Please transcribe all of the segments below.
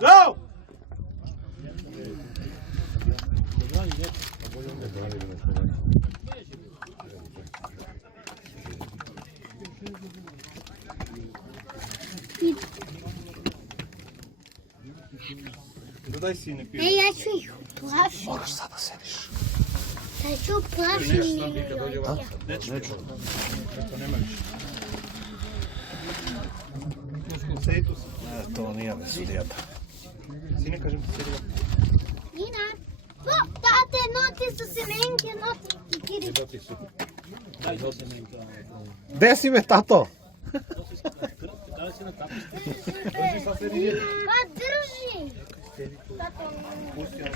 Bravo! Додай сine pivo. Ja ću ih plašiti. Moraš sad da sediš. Ja ću plašiti. Neću. Kako nema više. Sedi tu. To nije me sudijata. Sine, kažem ti sedi. Nina. Tate, noti su semenke, noti kiri. Gde si me, tato? Pa drži. Tato. Pusti na 6.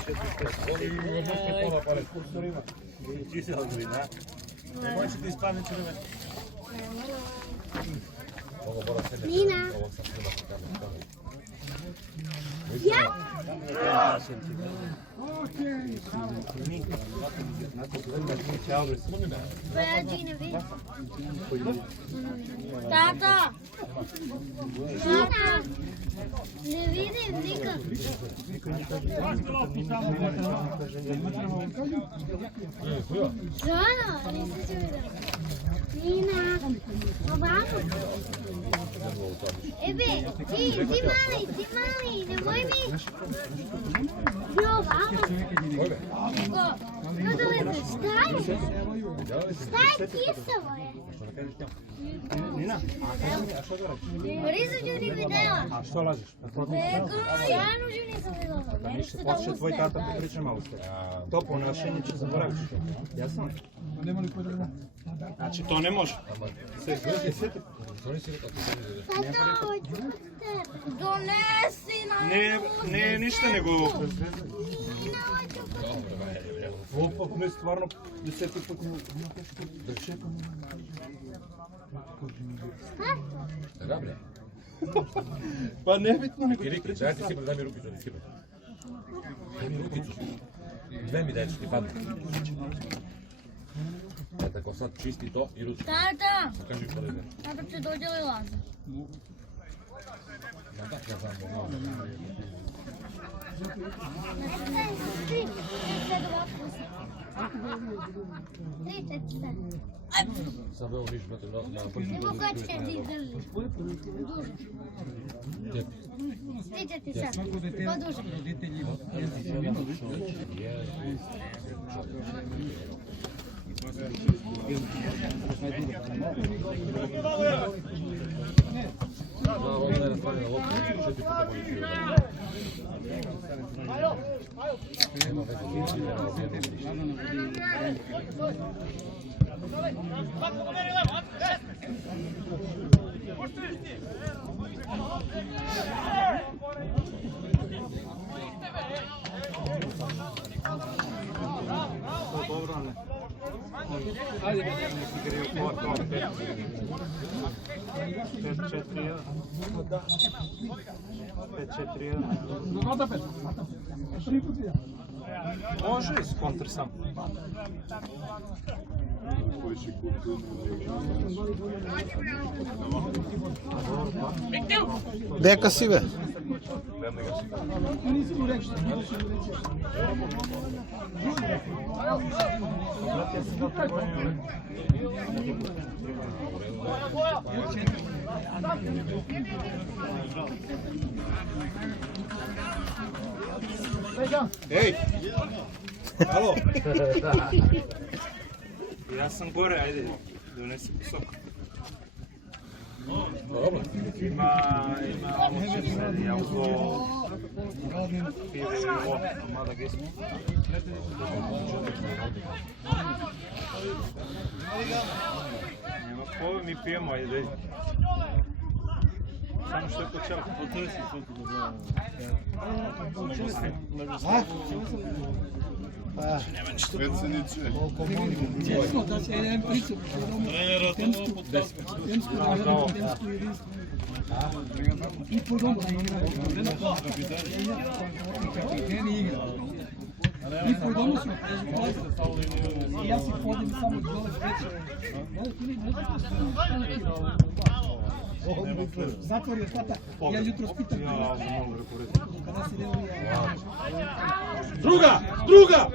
Nemoj će ti ispadne črve. Nina. Ja? Pojađine vidi. Tata! Tata! Ne vidim nikak. Žana, nisam se vidjela. Nina, ovako. Ebe, ti mali, nemoj mi. Jo, ovako. No dole, staj. Staj, kisavo je. Nina, a što da radiš? Nisam ju ni vidjela. A što lažiš? Stvarno ju nisam vidjela. Ništa, poslije tvoj tata ti priča malo ste. To ponašanje će zaboraviti. Jasno? Znači to ne može. Sjeti. Tata, hoću te. Donesi nam. Ne, ništa nego... Nina, hoću te. Opak, ne stvarno 10 put da čekam. Dobre. Pa nebitno nego ti Iriki, pričam daj ti sam. Sibir, daj mi rukicu, Sibir. Daj mi rukicu. Dve mi daj, ti padne. Ja tako sad čisti to i ručku. Tata, Sad kaži što da ide. tata će dođe li Laza? Ja znam da znam. Sad evo viš, brate, na prvi Nemo kocke ti držiš. Duže. Tepi. Stiče ti sad. Poduže. Da, ovo ne nastavi na loptu, 4 puta bolje pio. Nema veze, Dobro, ne. Ajde, neki gre u kvar, to 5-4-1. 5-4-1. Može iz kontra sam. Deka si be? Ej! Alo! Ja sam gore, ajde, donesi kusok. Ima očice, ja uzo pive i ovo, mada gesmo. Nema pove, mi pijemo, ajde. Samo što je počelo. Predsjedniče. Jesmo da će jedan pristup. I po domu I po domu smo i ja si podim samo dole sveće. Zatvorio tata. Ja jutro spitam. Kada si delio Druga! Druga!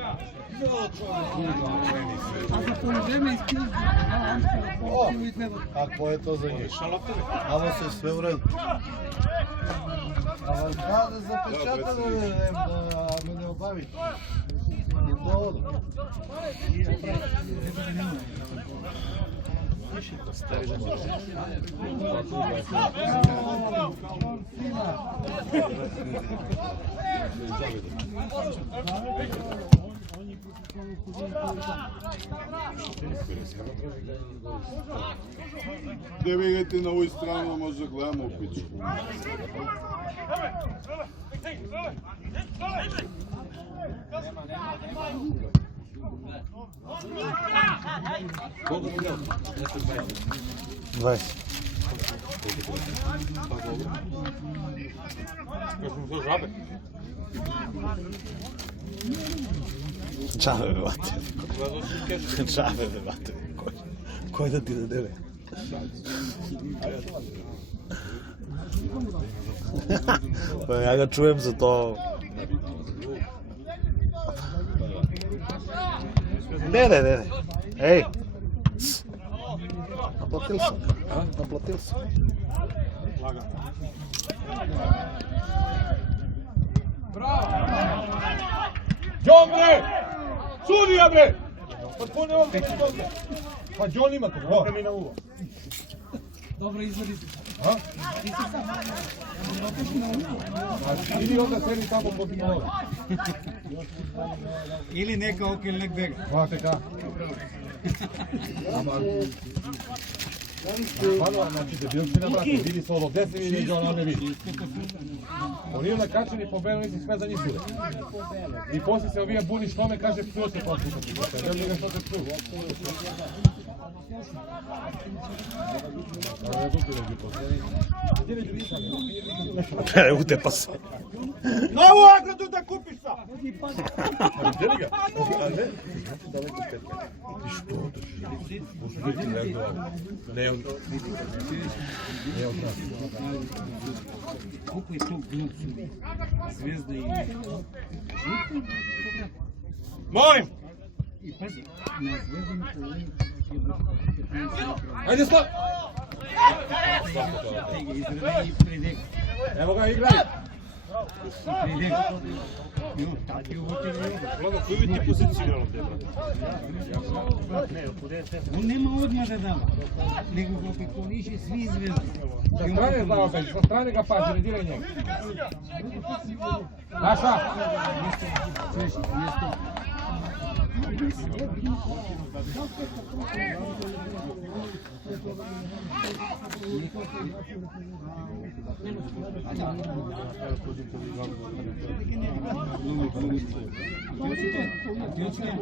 a za položeme ispio. Kako je to za njih? Ало се sve u redu. Ама трябва да запечатаме, да ме не обави. И доводно. Да видите на овој страна, може да гледаме пичку. Колко ти дал? 20. Кажу, за жабе. Čave me vate. Čave me vate. Koj da ti даде, бе? Ja ga čujem za to. Ne. Ej! Naplatil sam. Naplatil sam. John, bre! Sudija, bre! Pa spone ovdje, pa John ima to, ovdje mi na uvo. Dobro izvodi se. A? Ili onda sedi tamo pod novo. Ili neka okil nek bega. Znate ka? Hvala, znači debilčina, brate, vidi se ovo, gde se vidi John, a ne vidi. Oni onda kačeni po belu, nisi sve za njih sude. I poslije se ovija buni što me kaže psuo se poslušati. Ne znam ga što te psuo. Utepa se. Novu agradu da kupiš sa! Gdje ga? A ne? Daleko petka. Ti što drži? Možda biti nervao. Ne od... Ne od nas. Koliko je to glumcu? Zvezda i... Molim! I pazi, na zvezdinu polenu Ajde stop! izrede i predek. Evo ga, igraj! I predek. Jo, tad je ovo te gleda. Vlada, koju ti poziciju igralo te, brate? On nema odmah da dava, nego ga pikoniše svi zvezdi. Sa strane znao beži, sa strane ga pazi, ne diraj njega. Naša!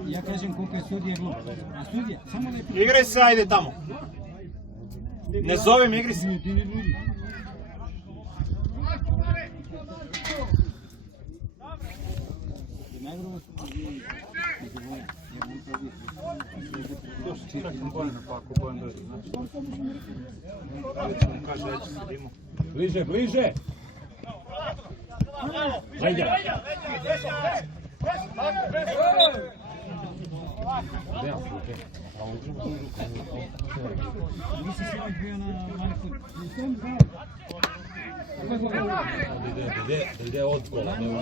Ja kažem koliko je sudija glup. A sudija, samo da je... Igraj se, ajde tamo. Ne zovem, igri se. Ti ne ljudi. Bliže, bliže! Leđa! Nisi sinoć bio na Marku. Da ide od gola, ne u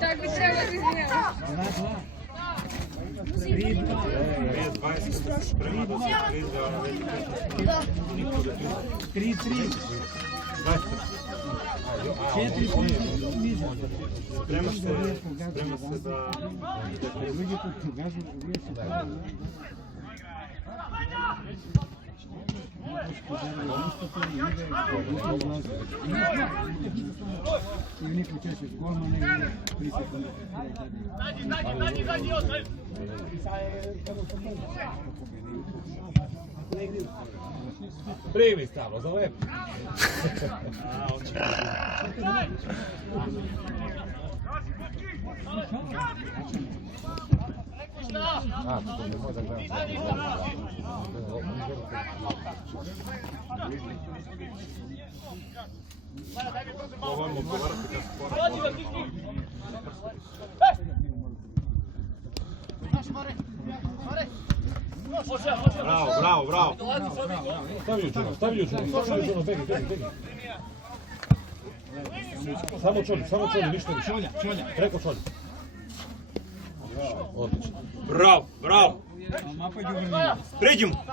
Так би trebalo da izgledamo. 3-3. 4 Spremaš se za... Ljudi koji pogažu, uvijek se pravi. Ili neko češće s golmana ili 3 sekunde. Primi stalo, za lepo. Bravo, bravo. Stavi u čuno, begi. Samo čolj, ništa više. Čolja. Preko čolja. Odlično. Bravo. Mapa Đubrnija. Pređimo.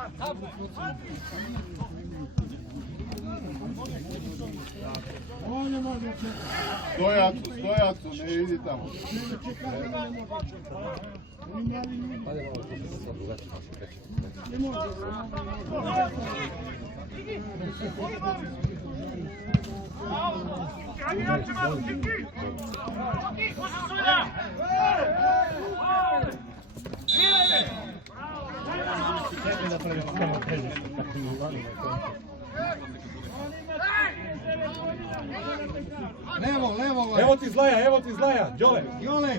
Stojaco, ne idi tamo. Levo. Evo ti zlaja, Đole. Jole.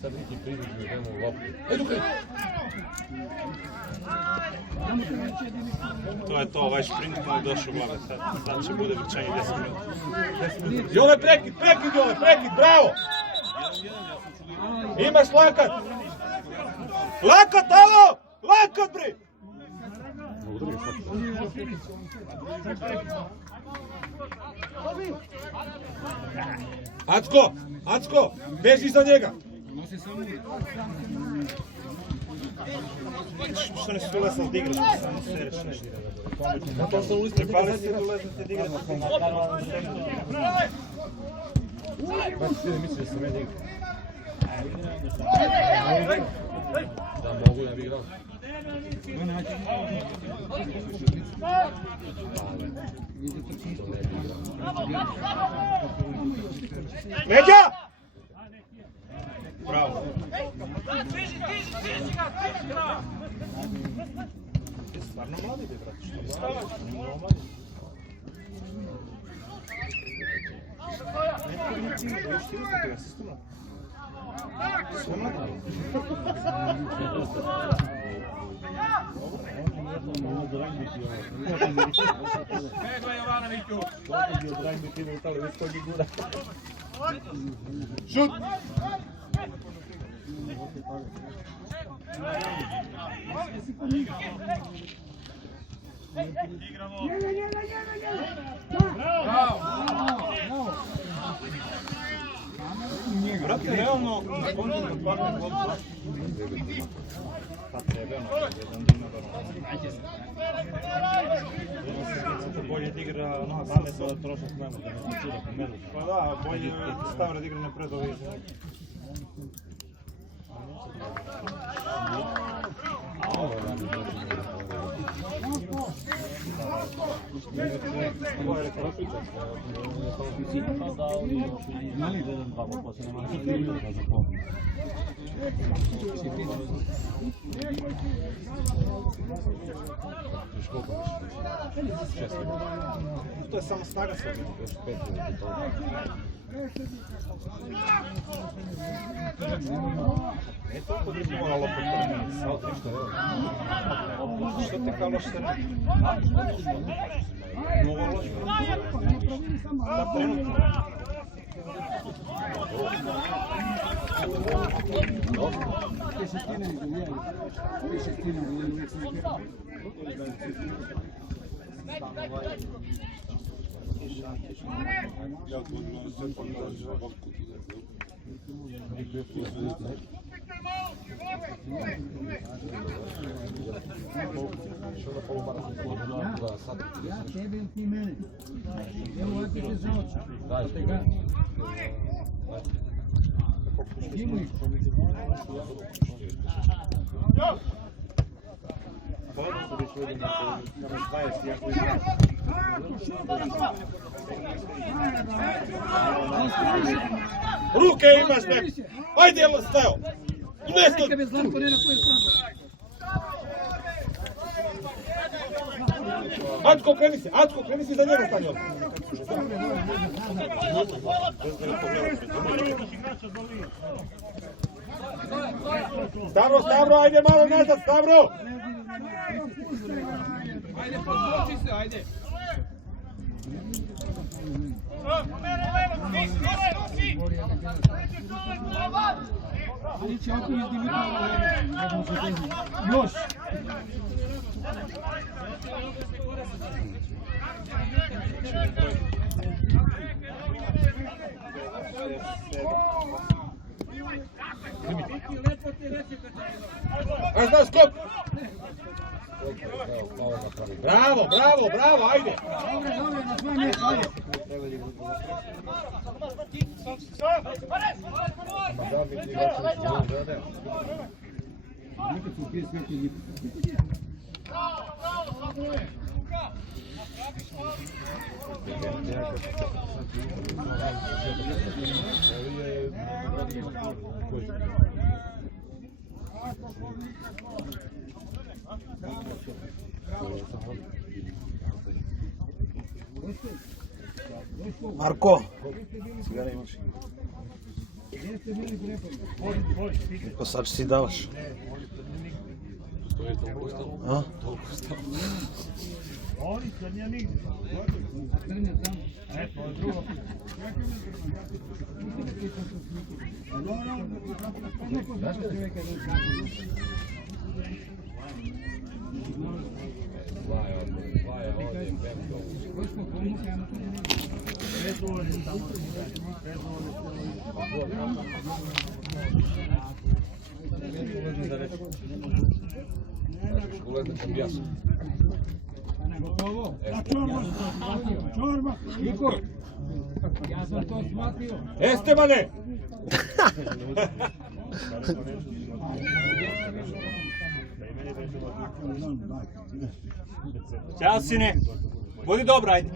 Sad neki približno idemo u loptu. Edu kaj! To je to, ovaj šprint koji je došao u glave. Sad će bude vrčanje 10 minuta. Jole, prekid, bravo! Imaš lakat! Lakat, alo! Lakat, bre! Acko, beži za njega! Što ne su ulazili da igraš, samo sereš nešto. To se ulazili, prepali se da ulazite da igraš. Baš ti ne misli da sam meni igra. Da mogu, ja bi igrao. Međa! Bravo. Je stvarno mladi, be, brate, što je stvarno mladi? Ne ti još ti uspiti, ja se stuma. Sve mladi. Šut! Brate, realno, kontra padne lopta. Pa treba, jedan dinar. Jedno se bolje da igra, pamet da trošak nema, da ne znači po menu. Pa da, bolje stavlja da igra napred ovi izgleda. To je samo snaga sve. Ne toliko da je moralo potrebno. Što te kao loš se ne? Mnogo loš se ne? Da trenutno. Ja odgovorim sve pa da će ovako kutiti. Ja tebe ili ti mene. Evo ovdje te za oči. Tega. Imuj. Ruke imaš nek! Ajde, jel stajao! Unesto! Neka me Zlatko ne na tvoju stranu. Acko, kreni se za njega stanje. Stavro, ajde malo nazad, Stavro! Ajde, podvuči se, ajde. Ići oko individualno. Još. Ajde, znaš, skop! Bravo, bravo, bravo, ajde! Dobre, na svoje mjesto, ajde. Nekad su prije svijeti liku. Marko! Pa sad si davaš. A? Gotovo? Čorba! Niko! Ja sam to shvatio. Estebane! Ćao, sine. Budi dobro, ajde.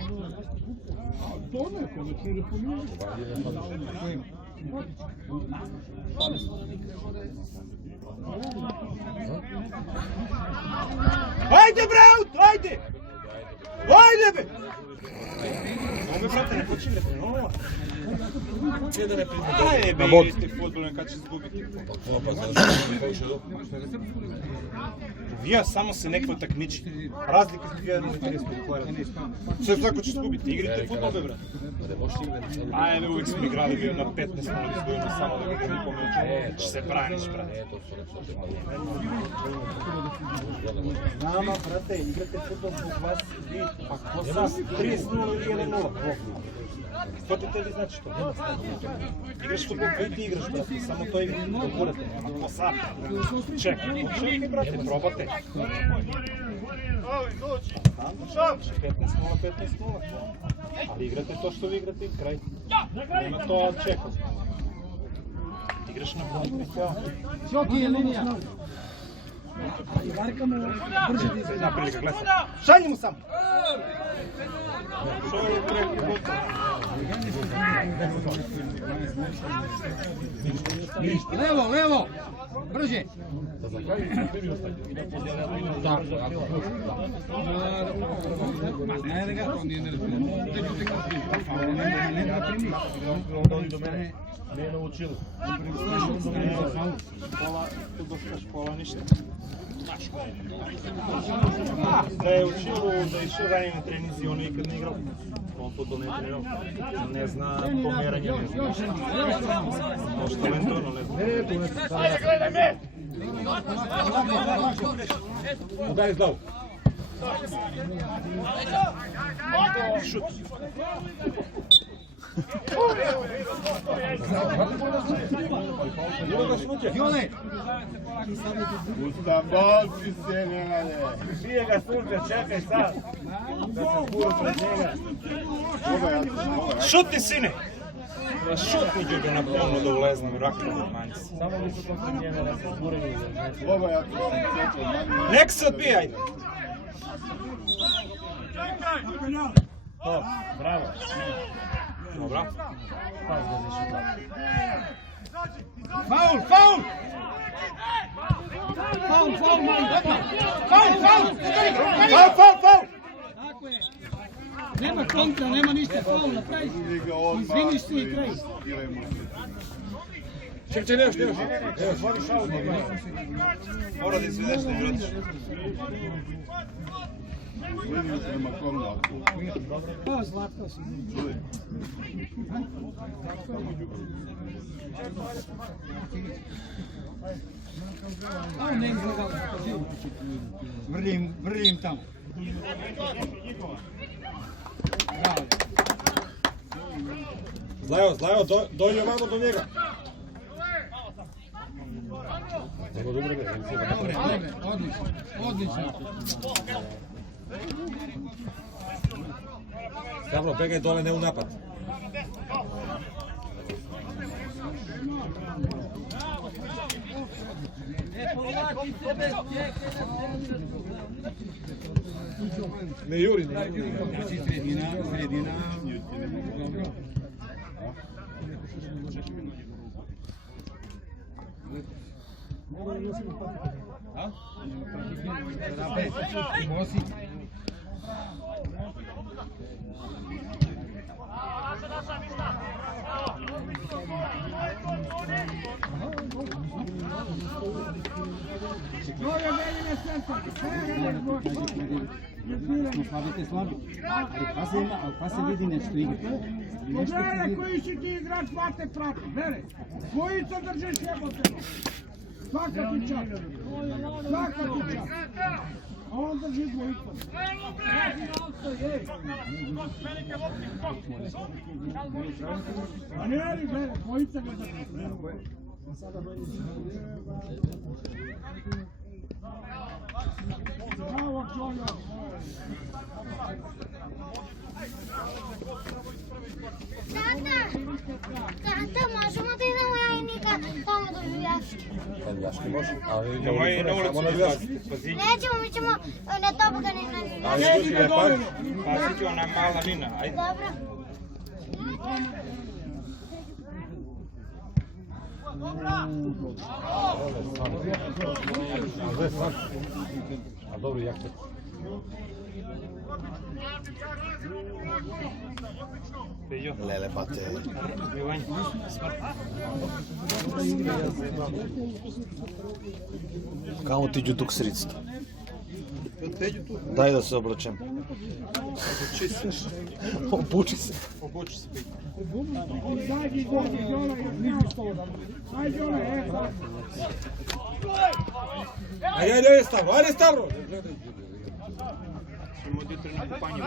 Ajde, Braut, ajde! Ajde, be! Ome, brate, ne počinje, no. Gdje da ne priznam? Ajde, be, isti futbolne, kad će zgubiti. Vija samo se neko takmiči. Razlika je 1.30 koja. Sve tako će zgubiti. Igrite futbol, be, brate. Ajde, uvijek smo igrali, bio na 15 minuta, izgubimo samo da ga ne pomeću. Će se braniš, brate. Nama, brate, igrate futbol zbog vas, vi, pa ko sam 30-0 ili 1-0. Što ti tebi znači to? Igraš futbol, koji ti igraš, brate, samo to igraš, to gurate, nema ko sad. Čekaj, brate, probate. 15-0, ali igrate to što vi igrate i kraj. Nema to čekaj. Igraš na broj, Šoki je linija. jedna prilika, gledaj. Šalji mu sam! Što je krepki gotovo? Levo, levo! Brže! Onda oni do mene nije naučili. Škola, futbolska škola, ništa. Da je učilo, da je išao ranije na trenizi, on nikad ne igrao. On futbol ne trenirao. Ne zna pomeranje, ne zna. Možda mentorno, ne zna. Ajde, gledaj me! Udaj iz glavu. Šut. Jole! Ustambovci se ne rade. Bije ga sunce, čekaj sad. Da se skuro pred njega. Šuti, sine! Šutni ga na polno da ulezne u rakenu, manji se. Samo mi su to njene da se zburaju. Ovo ja to sam sjećao. Nek se odbija, ajde! To, bravo. Dobro. Faul, faul! Faul, faul, mali, faul, faul! Faul, faul, faul! Tako je. Nema kontra, nema ništa faul na kraj. Izviniš se i kraj. Čekaj, nešto. Mora da izvedeš da igrač. Vidim se na kornaku. O, Zlatko si. A on ne izgledao. Vrlim tamo. Zlajo, dođi ovamo do njega. Odlično. Stavro, begaj dole, ne u napad. Ne juri. Sredina. Dobro. Слабите слаби. Pa se vidi nešto igra. Pogledaj koji si ti igrač, hvate prati, bere. Dvojica držiš jebote. Svaka ti čak. A on drži dvojica. A ne li bere, dvojica ga drži. Bravo, Čojo. Tata, možemo da idemo ja i Nika tamo do Ljubljaške? Ljubljaški može, ali Nemoj na ulicu Ljubljaške. Nećemo, mi ćemo na tobogane na Ljubljaške. Ali služi da je pazi. Pa si ona mala Nina, ajde. Dobro. A dobro, jak se. Lele bate. Kamo ti iđu dok sredstvo? Daj da se obraćam. Obuči se. Ajde, Stavro! Ćemo od jutra na kupanje.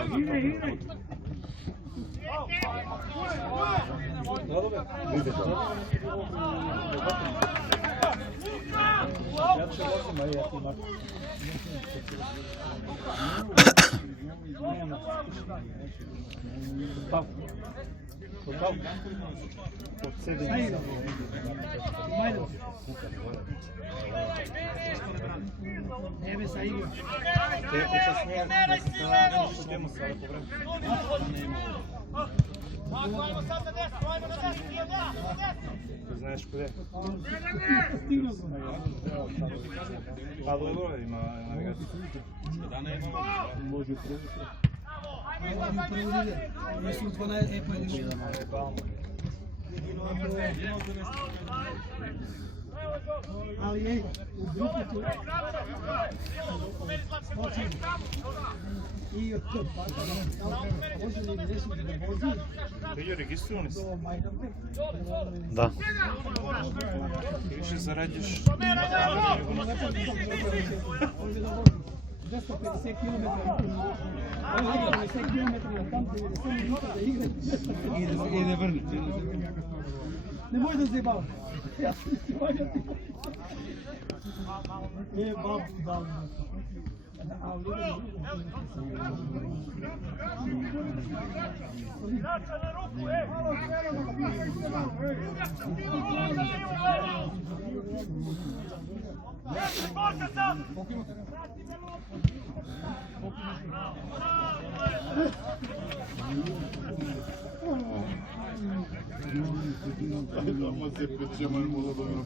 Neve sa igrom. Te počasnije, idemo sada po vremenu. Znaš kude? Stigno sam. Pa dobro, ima navigaciju. Može Nisu u 12, pa je ali je u grupu tu i od tog može li desiti da vozi Ti je registrovani si. do Majdanpe? Da. Ti više zarađuješ. 250 km on igra 50 km na tam 90 minuta da igra i da vrne. Nemoj da zjebavaš. Ja sam ti valjati. Bab, bab. Ama Zepet Cemal Molodov'un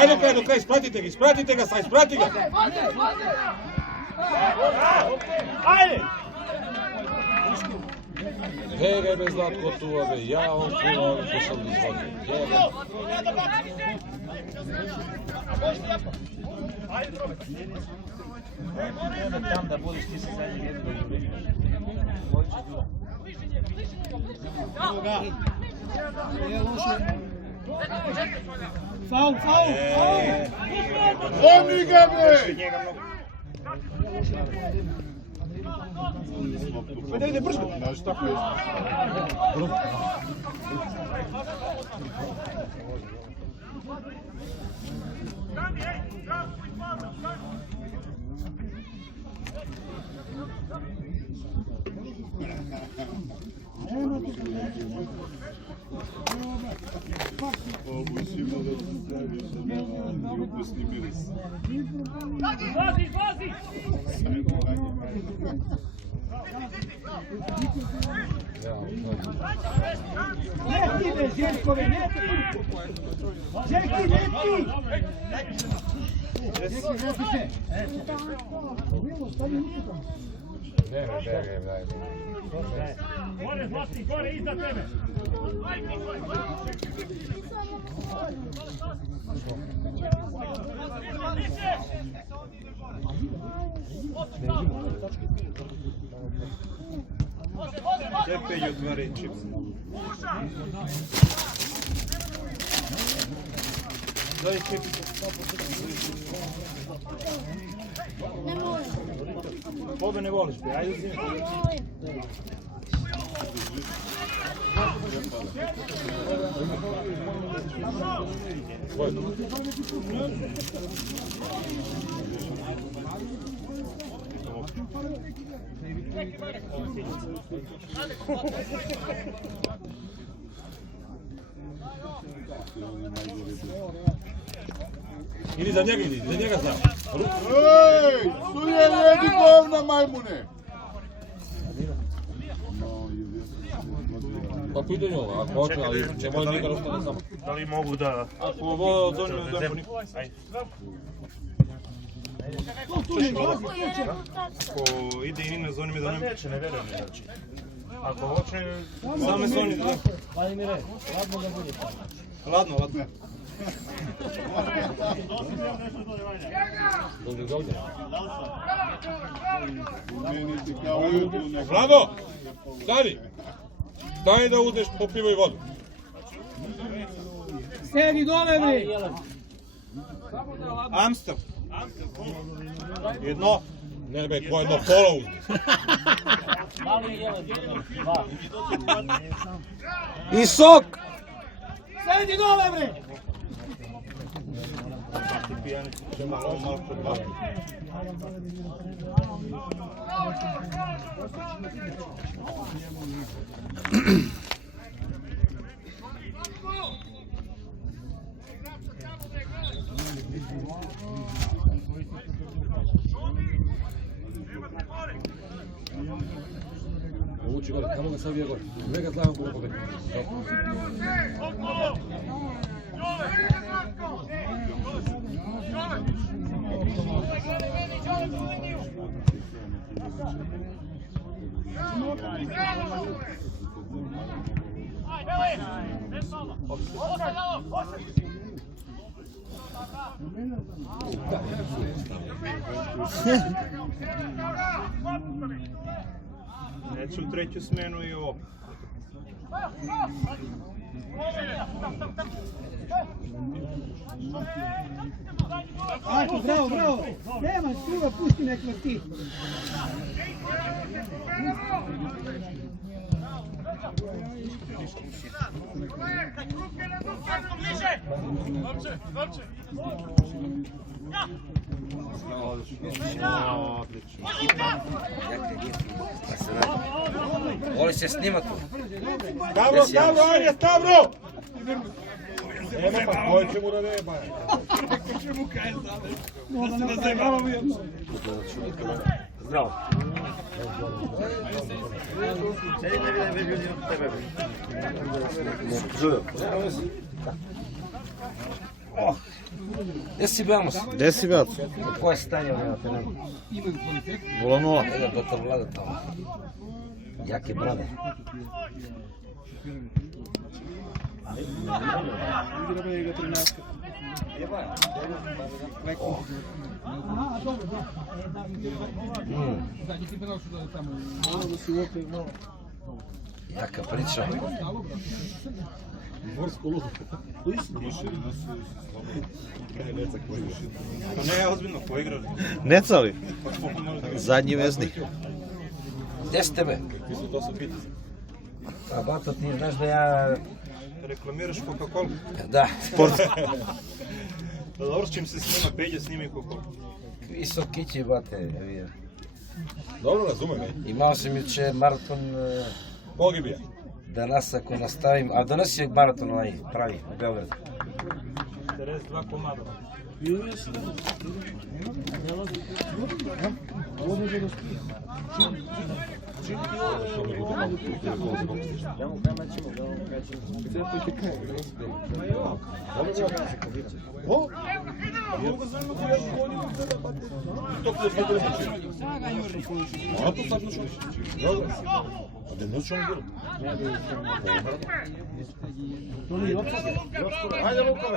Ajde kraj do kraja, ispratite ga sad, isprati ga! Ajde! Jebe bez Zlatko tu, abe, ja on tu, on pošao iz vode. Jebe. Tam da budiš ti se zadnji jedno i Faul, faul, faul! Oni ga bre! Ide, brzo! Znaš tako je? Ovo si imao da se staviš da nema ukusni miris. Vozi, vozi! Leti be, Željkove, leti! Željki, leti! Željki, leti se! Milo, stavi ruku tamo. Gore, Zlati, gore, iza tebe! Čepelj otvori čip. Daj čepelj. Ne može. Bobe ne voliš, be, ajde uzimi. Ili za njega znam. Ej, tu je jedi govna majmune! Pa pitanje ovo, ako hoće, ali ćemo od njega ostane samo. Da li mogu da... Ako ovo zonimo da zemlju. Ajde. Ako ide i na zoni mi da nam peče, ne verujem da će. Ako hoće, same zoni da... Vladimire, ladno da bude. Ladno, ladno. Dođe ovdje. Meni ti kao uju na... Vlado! Stani! Stani da uzmeš po pivo i vodu. Sedi dole, bre! Amstel. Jedno. Ne be, ko jedno pola uzme. I sok! Sedi dole, bre! Uči gore, kamo ga savija gore. Ne ga zlavom gore pobedi. Neću u treću smenu i ovo. Ajko, bravo, bravo! Nema struga, pusti nek vrti. Voli se snima tu. Stavro, ajde, Stavro! Nema pa, koji će mu da nema? Možda ne zajebavamo jedno. Zdravo. Gdje si Belmos? Gde si brat? U koje stanje na terenu? 0-0. Jedan doktor Vlada tamo. Jake brade. Aha, dobro, da. Zadnji ti penal što da tamo. Malo da si uopet malo. Jaka priča. Ne, ozbiljno, ko igra? Necali? Zadnji veznik. Gdje s tebe? To su biti. A bato, ti znaš da ja... Reklamiraš Coca-Cola? Da. Da dobro, s čim se snima, Peđa snima i Coca-Cola. Visokići, bate. Dobro, razumem. Imao sam juče maraton Pogibija. danas ako nastavim, a danas je maraton onaj pravi u Beogradu. 52 komada.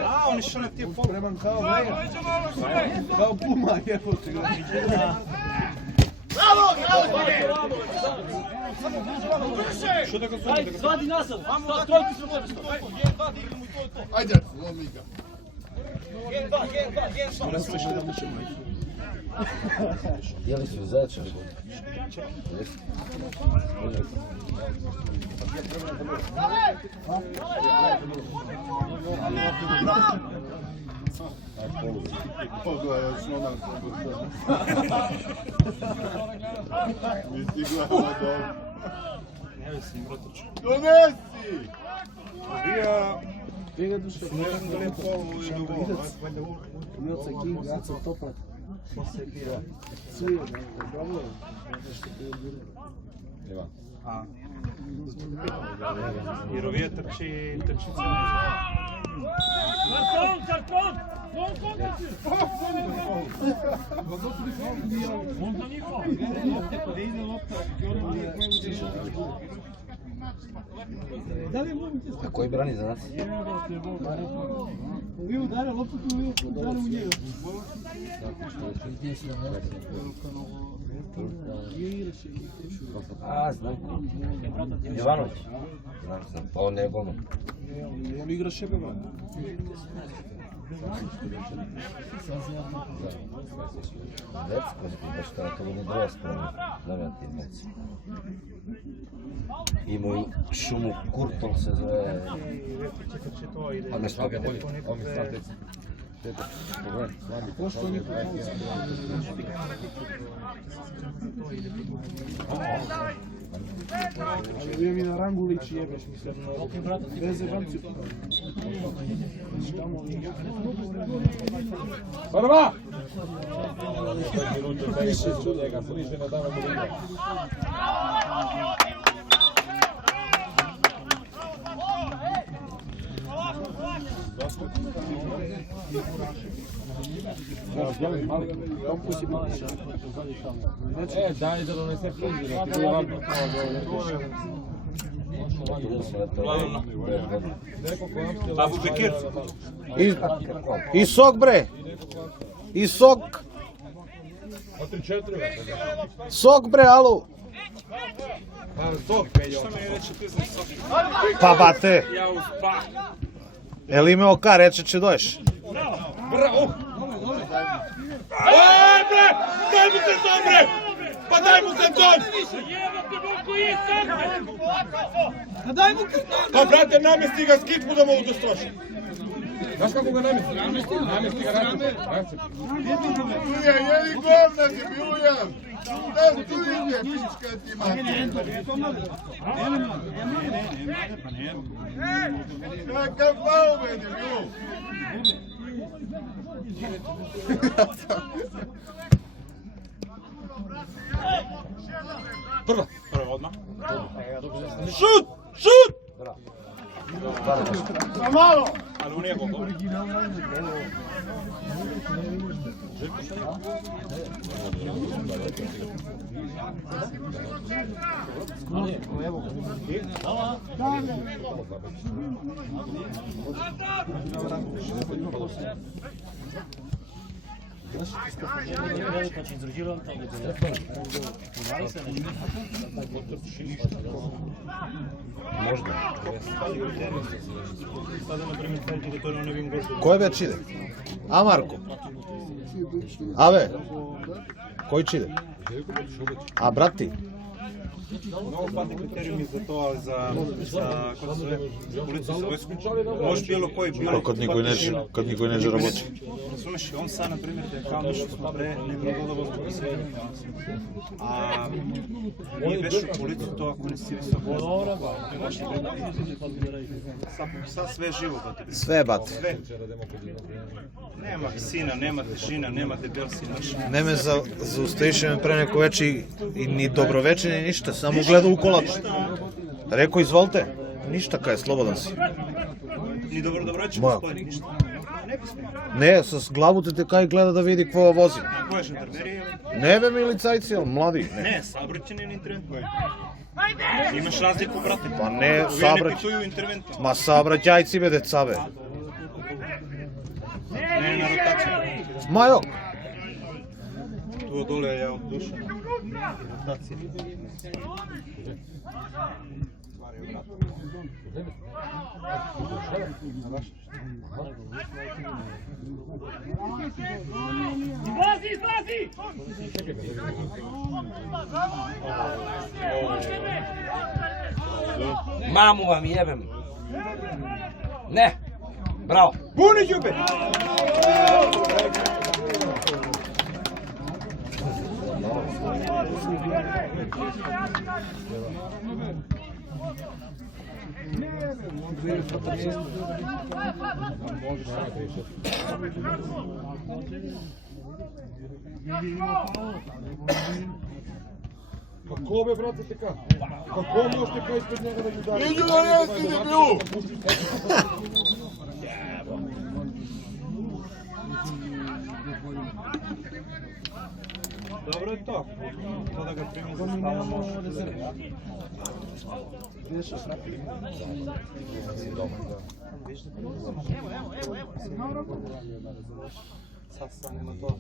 A, oni što na ti je Spreman kao Vega. Kao Puma, jebote ga. Što da ga zove? Zvadi nazad. Trojku smo dobili. Ajde, lomi ga. Jeli su začar? Pogledaj, osnovna mi si glava dobro. Ne mislim, brotoč. Donesi! Vega duše. Ne lepo ovo i drugo. Milca King, Gaca Topat. Cuje, dobro. Jer ovije trči cijelo. Karton! Da li moguće A koji brani za nas? vi udare loptu tu, vi udare u njega. A, znam. Jovanović. Znam, pa on je golman. On igra šebe, bro. Vecko, baš kao to bude druga spremna. Znam ti veci. Imaju šumu Kurtol se zove. A ne što ga bolje. Ali bio mi na Rangulić jebeš mi se. Veze banci. Prva! Daj da ne se pruži. Abu Bekir. I sok bre. I sok. Sok bre, alo. Šta mi je reći ti za sok? Pa bate. Ja uspah. Jel imao ka, reče će doješ. Bravo! Aj bre! Daj mu se to bre! Pa daj mu se to! A daj mu karton! Pa brate, namesti ga skitku da mu udostroši. Znaš kako ga namesti? Namesti ga rascepi. Ilija, je li govna ti Milujan? Da tu ide pička ti mati. Kakav faul meni, Milu? Prva. odmah. Šut! Šut! Malo! Ali on je gol. Ko je već ide? A Marko? Ave? Koji će ide? A brati? Много падни критериуми за тоа, за како се зове, полиција со војско. Може било кој било. Кад никој не же работи. Разумеш, он са, например, као нешто сме бре, не мога да возбуди све. А ние беше полиција тоа, ако не си високо, не можеш да са све живо да тебе. Све, бат. Све. Нема висина, нема тежина, нема дебелси, ништо. Не ме зауставише ме пре некој вече и ни добровече, ни ништа, само гледа у колата. Реко, изволте, ништа кај, слободен си. Ни добровече Моја. постои, ништо. Не би сме. Не, с главото те кај гледа да види какво вози. Која жандармерија? Не бе милицајци, ал млади. Не. Не, саобраќајни интервент. Имаш разлику, брате. Па не, Овие не саобраќај. питују интервент. Ма саобраќајци бе, деца бе. Не на ротација. Мајо, Туа доле ја од душа. Ротација. Izlazi, izlazi! Mamu vam jebem. Ne. Bravo. Пуни ѓубе! Како бе, брате, така? Како може така испред njega да ги удари? Иди да не си дебилу! Добро е тоа. Тоа да го прими за става може да се. Сасам нема тоа.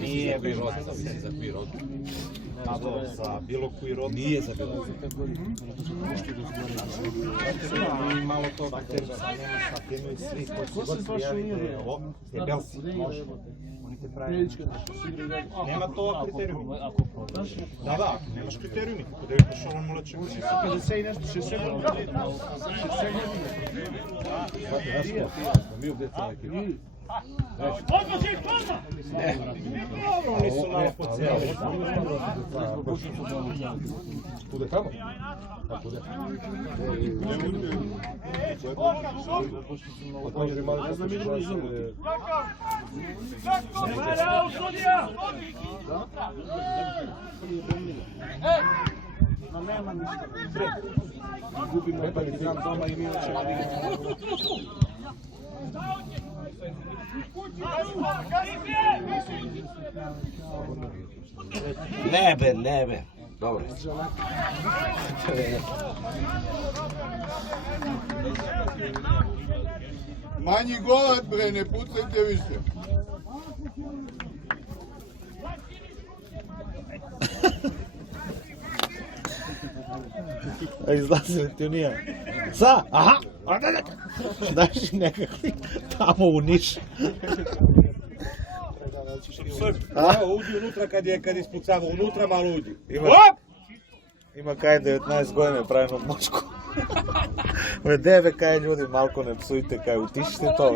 Nije bilo za koji rod. За било кој род. Nije za bilo. И мало тоа критериум са нема са теми сви кои се пријавите ово дебелси. Они те прави. Нема тоа критериум. Да, да, немаш критериуми. Каде е пошол он мулаче? 50 и нешто, 60 години. 60 години. Ми овде цела екипа. Они су мало поцели. Туде камо? А туде. Може мало да се жали. Губим репалитизам дома и Милче. Ne be. Dobro. Manji golat bre, ne pucajte više. излази ли ти уния? Са, аха! Знаеш ли некакви тамо у Ниш? Уди унутра каде испуцава, унутра мало уди. Има кај 19 години правено од Мошко. Deve, kaj ljudi, malko ne psujte, kaj utišite to,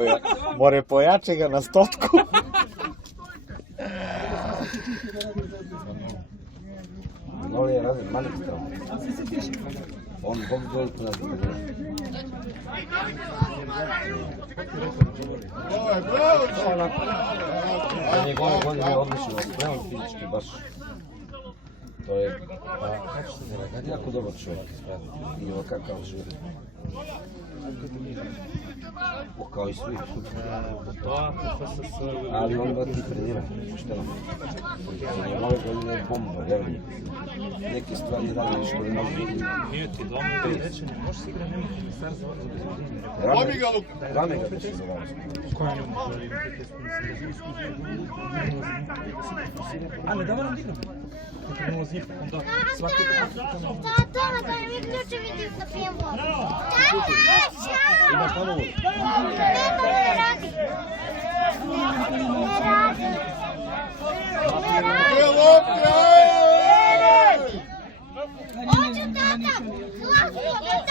more pojače ga na 100. Много е разен, малък става. Он Бог дойде на това. Браво, браво! Не отлично, прямо физически баш. Той е jako dobar čovjek, i ovakav život. Kao i svi. Ali on ga ti trenira, pošteno. Ove godine je bomba, vjerujem. Neke stvari radi što ne može biti. Nije ti doma, reći, ne možeš si igrati neki stvar za Rame ga biše za vas. Ali da vam igram. Kako ne uzim, onda svaki Tata, da mi ključe vidim da pijem vodu. Ima tamo vodu. Ne radi. Gdje lopta? Hoću tata, hladno.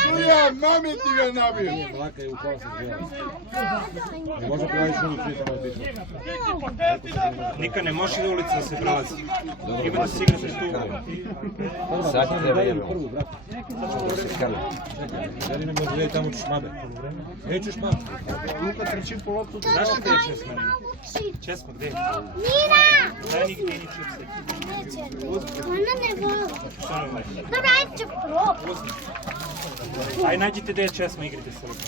Čuja, mami ti ga nabio. Laka je u kola se žela. Ne može praviš ulicu i tamo biti. Nikad ne možeš do ulice da se prelazi. Ima da se igraš tu. Sad treba jebimo. Da se skali. Želi ne može tamo ćeš mabe. Nećeš mabe. Luka trči po loptu. Znaš li gdje je Česma? Česma, gdje je? Mira! Daj nigdje ni čipse. Ona ne voli. Što ne voli? Dobra, ajde ću probati. Aj nađite gdje je Česma, igrite se loptu.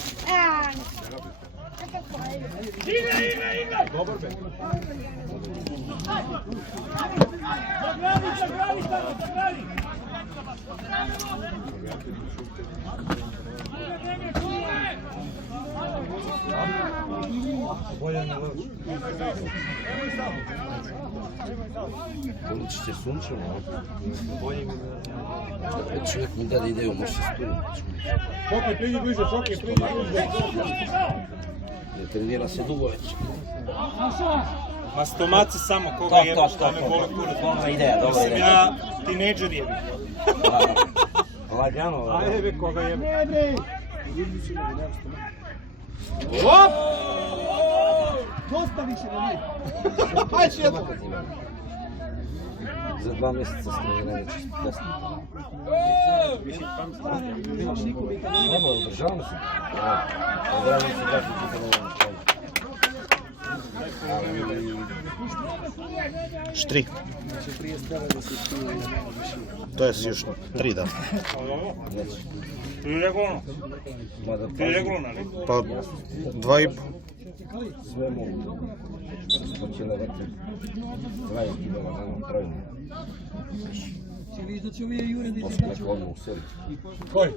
Dobar be. Uličiće sunčevo. Čovjek mi da ideju, može se sturi. Šoke, pridi bliže, šoke, pridi bliže. Ne trenira se dugo već. Ma stomaci samo, koga jebeš, to me boli kurac. Dobra ideja, dobra Sam ideja. ja tinejdžer jebim. Lagano, Ajde be, koga jebim. Dosta više da nije. Ajde jedno. Za 2 mjeseca streniranje će desno. Dobro, održavamo se. Odradim se da ću ti to Štrik. To je još 3 dana. Ti rekao ono? Ti rekao ono, ali? Pa 2,5. Sve mogu. Skočile vrte. 2 kila na nam trojno. Će viš da će ovije jure da će Poslije neko odmah u sebi. Koji?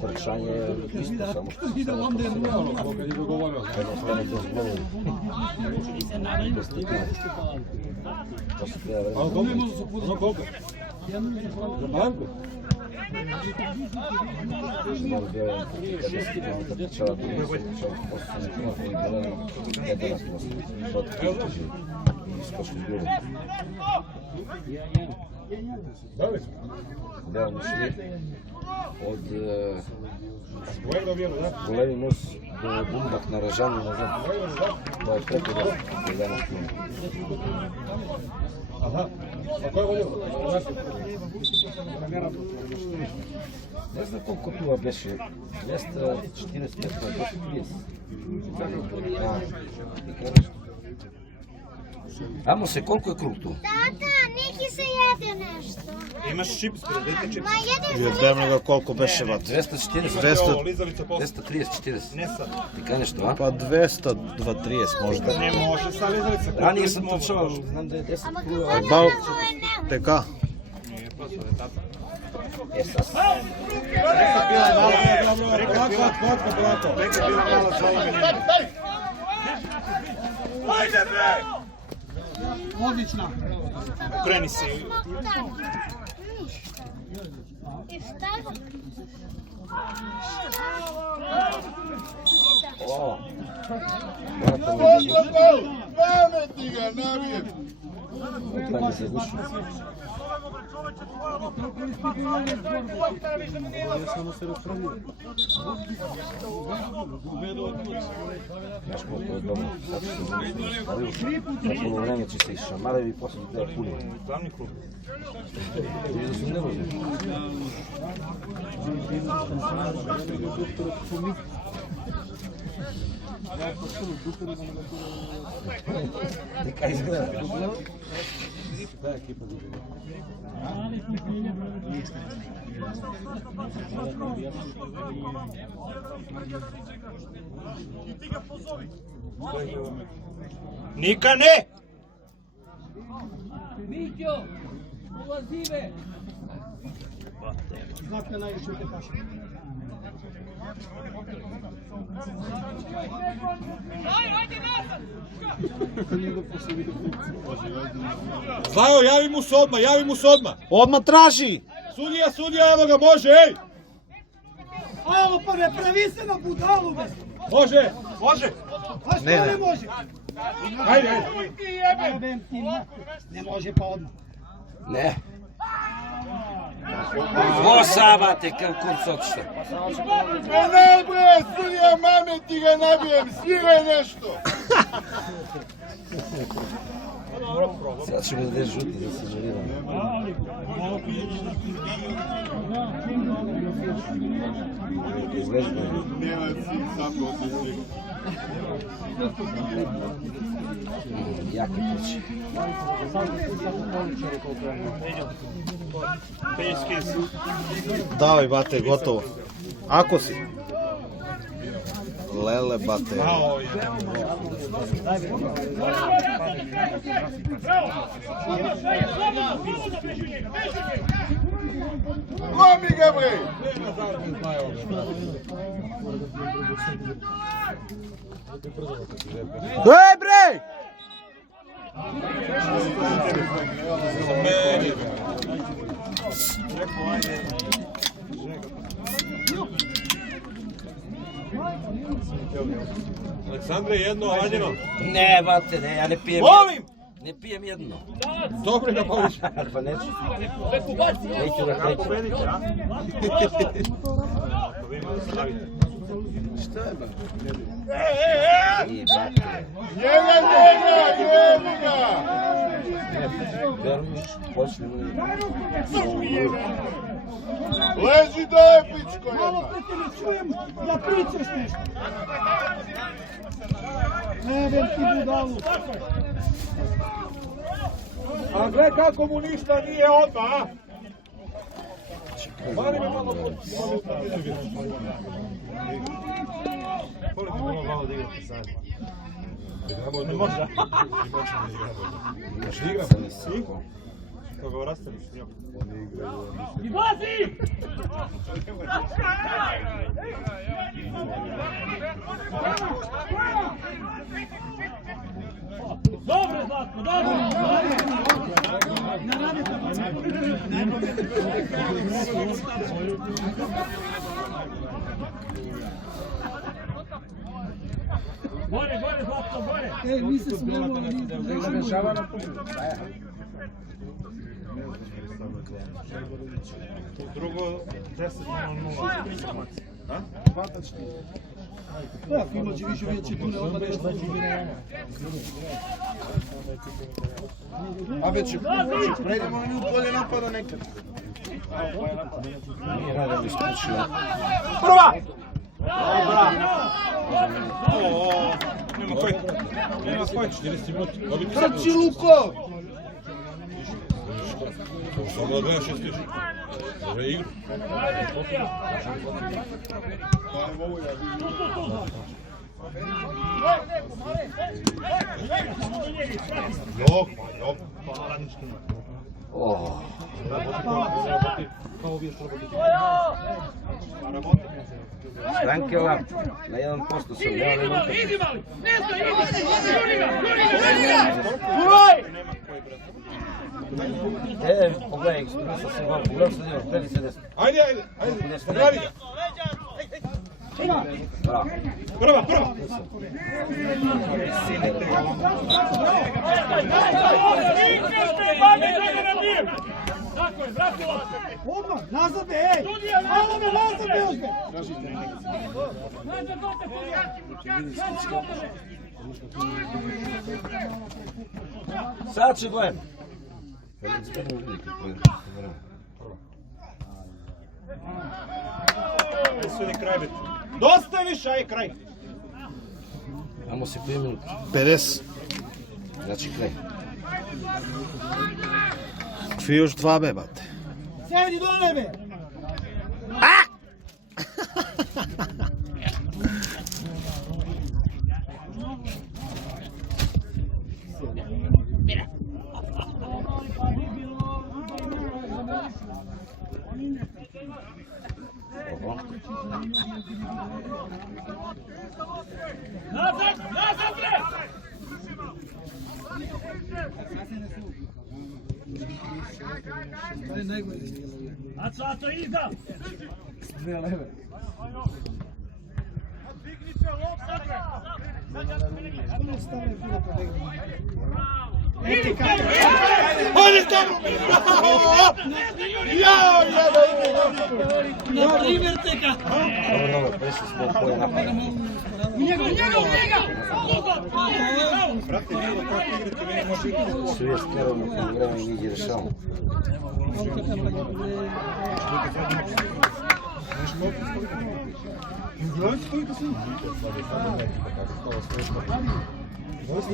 Trčanje je isto, samo što se sada onda je poslije. Ono, kad je dogovorio. Jednostavno bez glovu. Bez stikne. To se treba vremena. Ono koliko? Za banku? Znam bio je 50 km trčava, tu je se čovjek poslije nekako i gledano. Jedan smo se otkrili i skočili gore. Da li smo? Da, mi šli od Gledao vjeru, da? Golemi most do Bumbak na Ražanu nazad. To je preko 11 km. Aha. A ko je volio? Ne znam koliko tuva beše, 240 metra, 230. I kaj nešto. Amo se, koliko je krug tu? Tata, neki se jede nešto. Imaš čips, predajte čips. Ma jedem Jedem ga koliko beše, vat. 240, Ovo, lizalica posle. 230, 40. Ne sad. I kaj nešto, a? Pa 200, 230 možda. Ne može sad lizalica. Ranije sam trčao, znam da je 10 Ama kruga. kako Bal, ne. teka. Nije, pa to je tata. Esas. Reka bila mala za ovo menene. odlična. Okreni se. I šta? O, Možda pameti ga nabije. Okranje se gušu. Znaš koliko je dobro, sad će se zastaviti. Na polovreme će se išamarevi i poslije treba pulje. Glavni klub. Vidiš da su nervozni. Neka izgleda. Nika ne! Mikjo, ulazive! Znate najviše te paše. Zlajo, javi mu se odmah. Odmah traži! Sudija, evo ga, može, ej! Alo, pa ne pravi se na budalu, be! Može! A što ne može? Ajde! Ne može pa odmah. Ne. Osava te kao kurcotšte. Ne bre, sudija mame ti ga nabijem, sviraj nešto. Sad ćemo da žuti da se želimo. Izvežbaju. Nema cilj, samo osjećaj. Jaki priče. Davaj, bate, gotovo. Ako si. Lele, bate. Lomi ga bre! Ej, bre! Aleksandre, jedno valjeno. Ne, bate, ne, ja ne pijem. Molim! Ne pijem jedno. Dobro ga Paulić. Pa neću. Neću da kreću. Šta je ba? I bate. Jebi ga! Veruješ, počnemo li? Lezi dole, pičko Malo jedna! pre te ne čujem da pričaš nešto. Ne, ver ti budalu. A gle kako mu ništa nije odmah, a? Mani me malo pod... Koliko bilo malo da igrate sad? Ne može. Igramo. Kako ga rastali s njom? Dobro, Zlatko, dobro. Gore, Zlatko, gore. Ej, mi se smijemo, mi se Drugo, 10:00. A? Da, ima će više vidjeti tu ne odmah nešto. A već prejdemo na nju bolje napada nekad. Nije rada mi stručila. Prva! Nema koji. Trči Luko! Samo da gledaš što stiš. Može igru. Frankela, na 1% sam ja ne lutam. Pogledaj, ekspresno se vam, pogledaj se djelo, predi se desno. Ajde, pogledi ga. Bravo. Prva! Odmah, nazad me, ej! Malo me nazad me uzme! Sad će gledam. Sudi kraj biti. Dosta više, aj kraj. Amo se 5 minuta. 50. Znači kraj. Fi još 2 bebate. Sjedi dole me! Na primjer teka! Dobro, presi smo koje napada. Brate, bilo kako igrate, vi ne možete igrati. Sve je stvarno u vreme i nigdje rešavamo.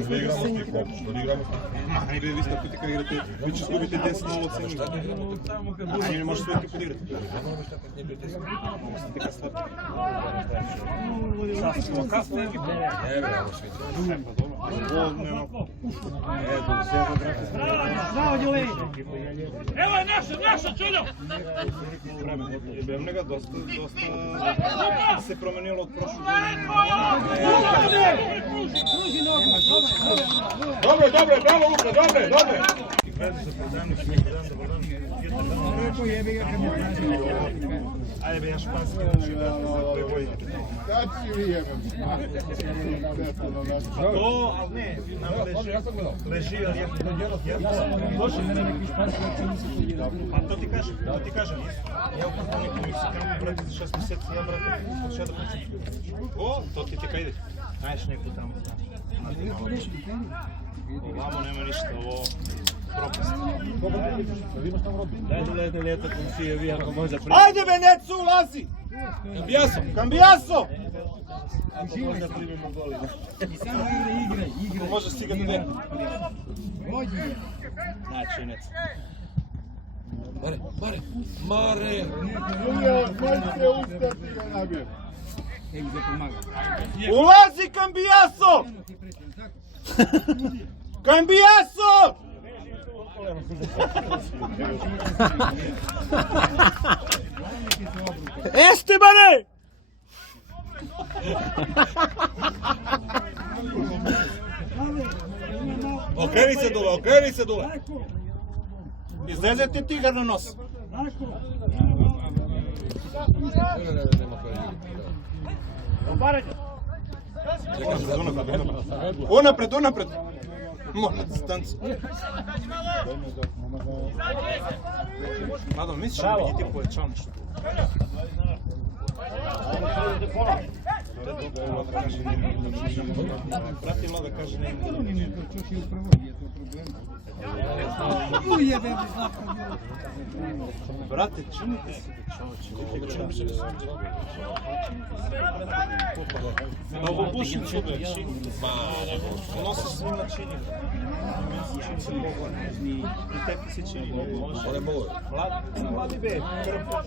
Ne igramo ti koliko, što ne igramo. Aj, vi ste opet kad igrate, vi će izgubiti 10-0 od svega. Aj, ne možeš svoj ekip odigrati. Teka stvar. Sad smo kasno ekip. Ne, bravo, svi. Ovo, nema. Bravo, Đule! Evo je naša čudo! Jebem ga, dosta se promenilo od prošle godine. Kruži nogu! Dobro, bravo Luka, dobro. Ajde be, ja španski. Kad si vi jebem? To, ali ne, leži, ali ja došli na neki španski akciji. Pa to ti kažem, ja upoznam neku Meksikanu, brate, za 6 mjeseci, ja brate, počeo da pričam. O, to ti teka ide. Znaš neku tamo, ovamo nema ništa, ovo propust. Daj dolete leta kom si je vi, ako možda pričam. Ajde be, Necu, ulazi! Cambiaso! Ako možda primimo golina. Ako možeš stigati ne. Znači, Necu. Mare! Julijan, možete ustati ga nabjer. Ulazi, Cambiaso! Cambiaso! Estebane! Okreni se dole! Izleze ti tigar na nos. Unapred! Moram distancu. Mado, misliš da bi ti povećao nešto? Pratilo da kaže ne ima. Ujebem mi zlako! Brate, činite se da čovječe. Da ovo bušim čube, činite se. Nosiš svim na činjenju. Čini se Bogu. I tebi se čini. Mladi be, krpa.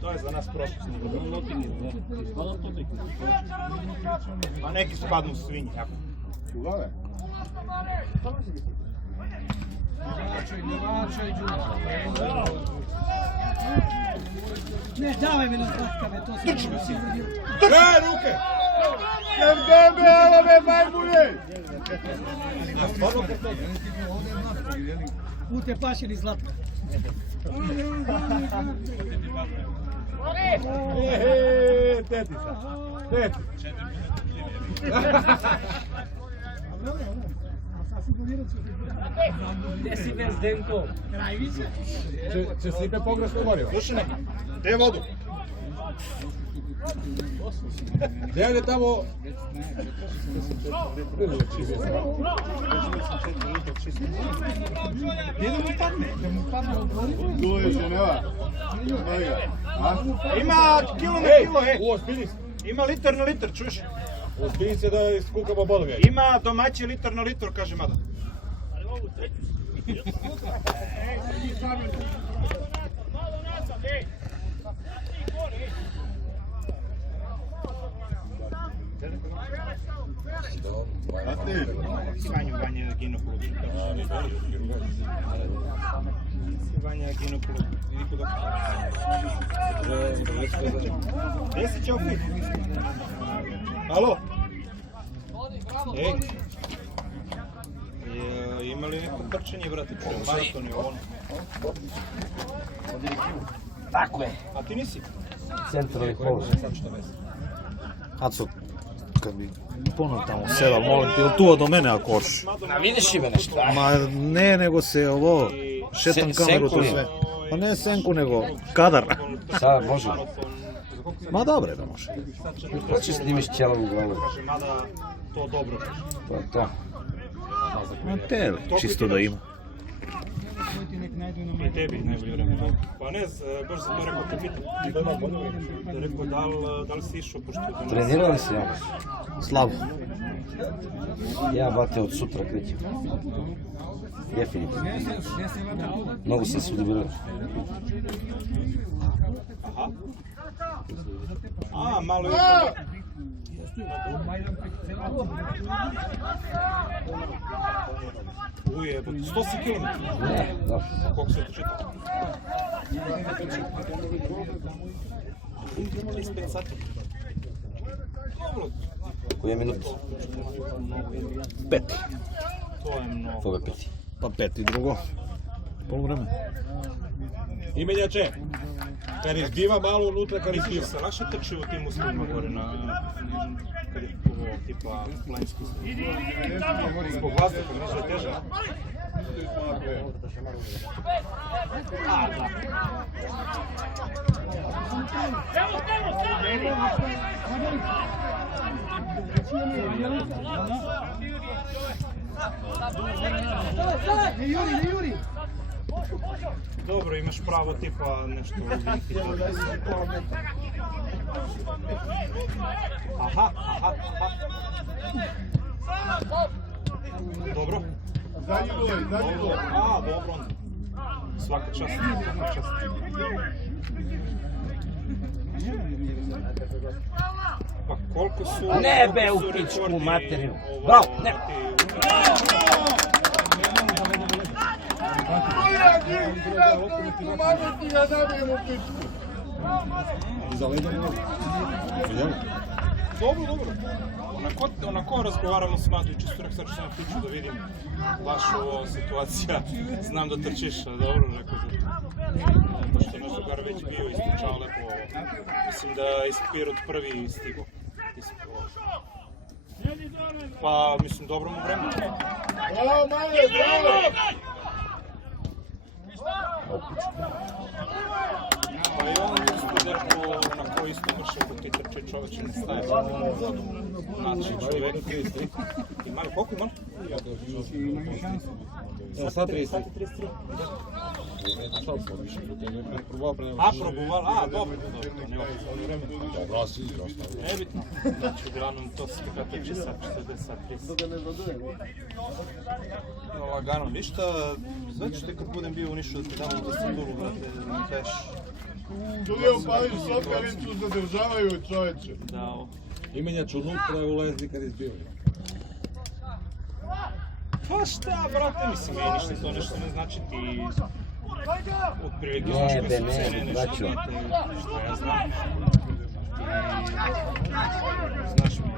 To je za nas prošlost. A neki spadnu svinji, jako. U glave? Ne, davaj mi na zlatkave, to sam sigurno. Daj ruke! Jer tebe, evo me majmuje! Ute plašeni zlatka. Tetica. Gdje si bez Denko? Najviše. Će sipe pogrešno gorivo. Dušane, gde je vodu? Gdje je tamo? Ima kilo na kilo, U ozbiljnici. Ima litar na litar, čuješ? U ozbiljnici da iskukamo bodove. Ima domaći litar na litar, kaže Mada. Vanja ginekolog. Vanja ginekolog. Gdje si Ćopi? Alo? Ej. Ima li neko trčanje, brate? Maraton je ono. Tako je. A ti nisi? Centralni položaj. Aco, kad bi ponovno tamo sedal, molim ti, ili tu do mene ako hoćeš? A vidiš i mene šta? Ma ne, nego se ovo, šetam kameru to sve. Pa ne senku, nego kadar. Sada može. Ma dobre da može. Hoće snimiš ćelavu glavu. Kaže Mada, to dobro. To je to. Ma tele, čisto da ima. I tebi najbolje vreme. Pa ne, baš za to rekao te pitam. Da rekao da li si išao, pošto je danas... Trenirali se ja? Slabo. Ja, bate, od sutra krećem. Definitivno. Mnogo sam se udobirao. Aha. A, malo je... Uje, 100 km. Ne, dobro. Koliko se to čita? 35 sati. Dobro. Koji je minut? 5. To je mnogo. Koga peti? Pa 5 i drugo. Polovreme. Imenjače, kad izbiva malo unutra, kad Misliš izbiva. da se lakše trči u tim uslovima gore na... kad je ovo tipa planinski uslovi? Zbog vazduha, misliš da je teže? A, da. Ne juri! Dobro, imaš pravo tipa nešto uzeti. Aha. Dobro. Zadnji boj. A, dobro onda. Svaka čast. Pa koliko su... Ne be, u pičku materinu. Bravo, ne. Dobro. Onako razgovaramo s Madom, čisto rekao sad ću sam priču da vidim baš ovo situacija. Znam da trčiš, dobro, rekao da... Pošto je naš drugar već bio ističao lepo, mislim da je Pirot prvi stigo. Pa, mislim, dobro mu vreme. Bravo, Maje, bravo! Pa i on isto Derko na koji isto vrše kod ti trče čoveče ne staje. Znači čovjek. Ima li koliko ima? Sad 33. A, probuval, a, dobro, to ne vreme. Dobro, si izrastao. Nebitno. Znači, uglavnom to se kada teče sad 40, sad 30. Lagano, ništa, znači te kad budem bio u Nišu da ti damo tastaturu, brate, da mi kažeš. Tu je upališ sokaricu, zadržavaju čoveče. Da, ovo. Imenjač unutra je ulazli kad izbiva. Pa šta, brate, mislim, meni ništa to nešto ne znači ti... Otprilike znaš koje su cene, nešto, brate, šta ja znam. Znaš mi,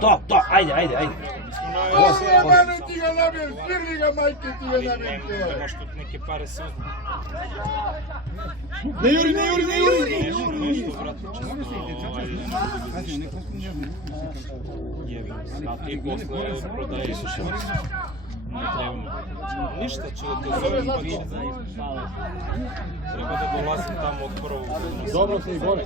To, ajde. Manu ti ga nabijem, svirni ga majke ti ga nabijem. Nemaš tu neke pare se uzme. Ne juri, ne juri, ne juri! I posle prodaje ništa, čujete, zovem pa će. Treba da dolazim tamo od prvog. Dobro se i gore.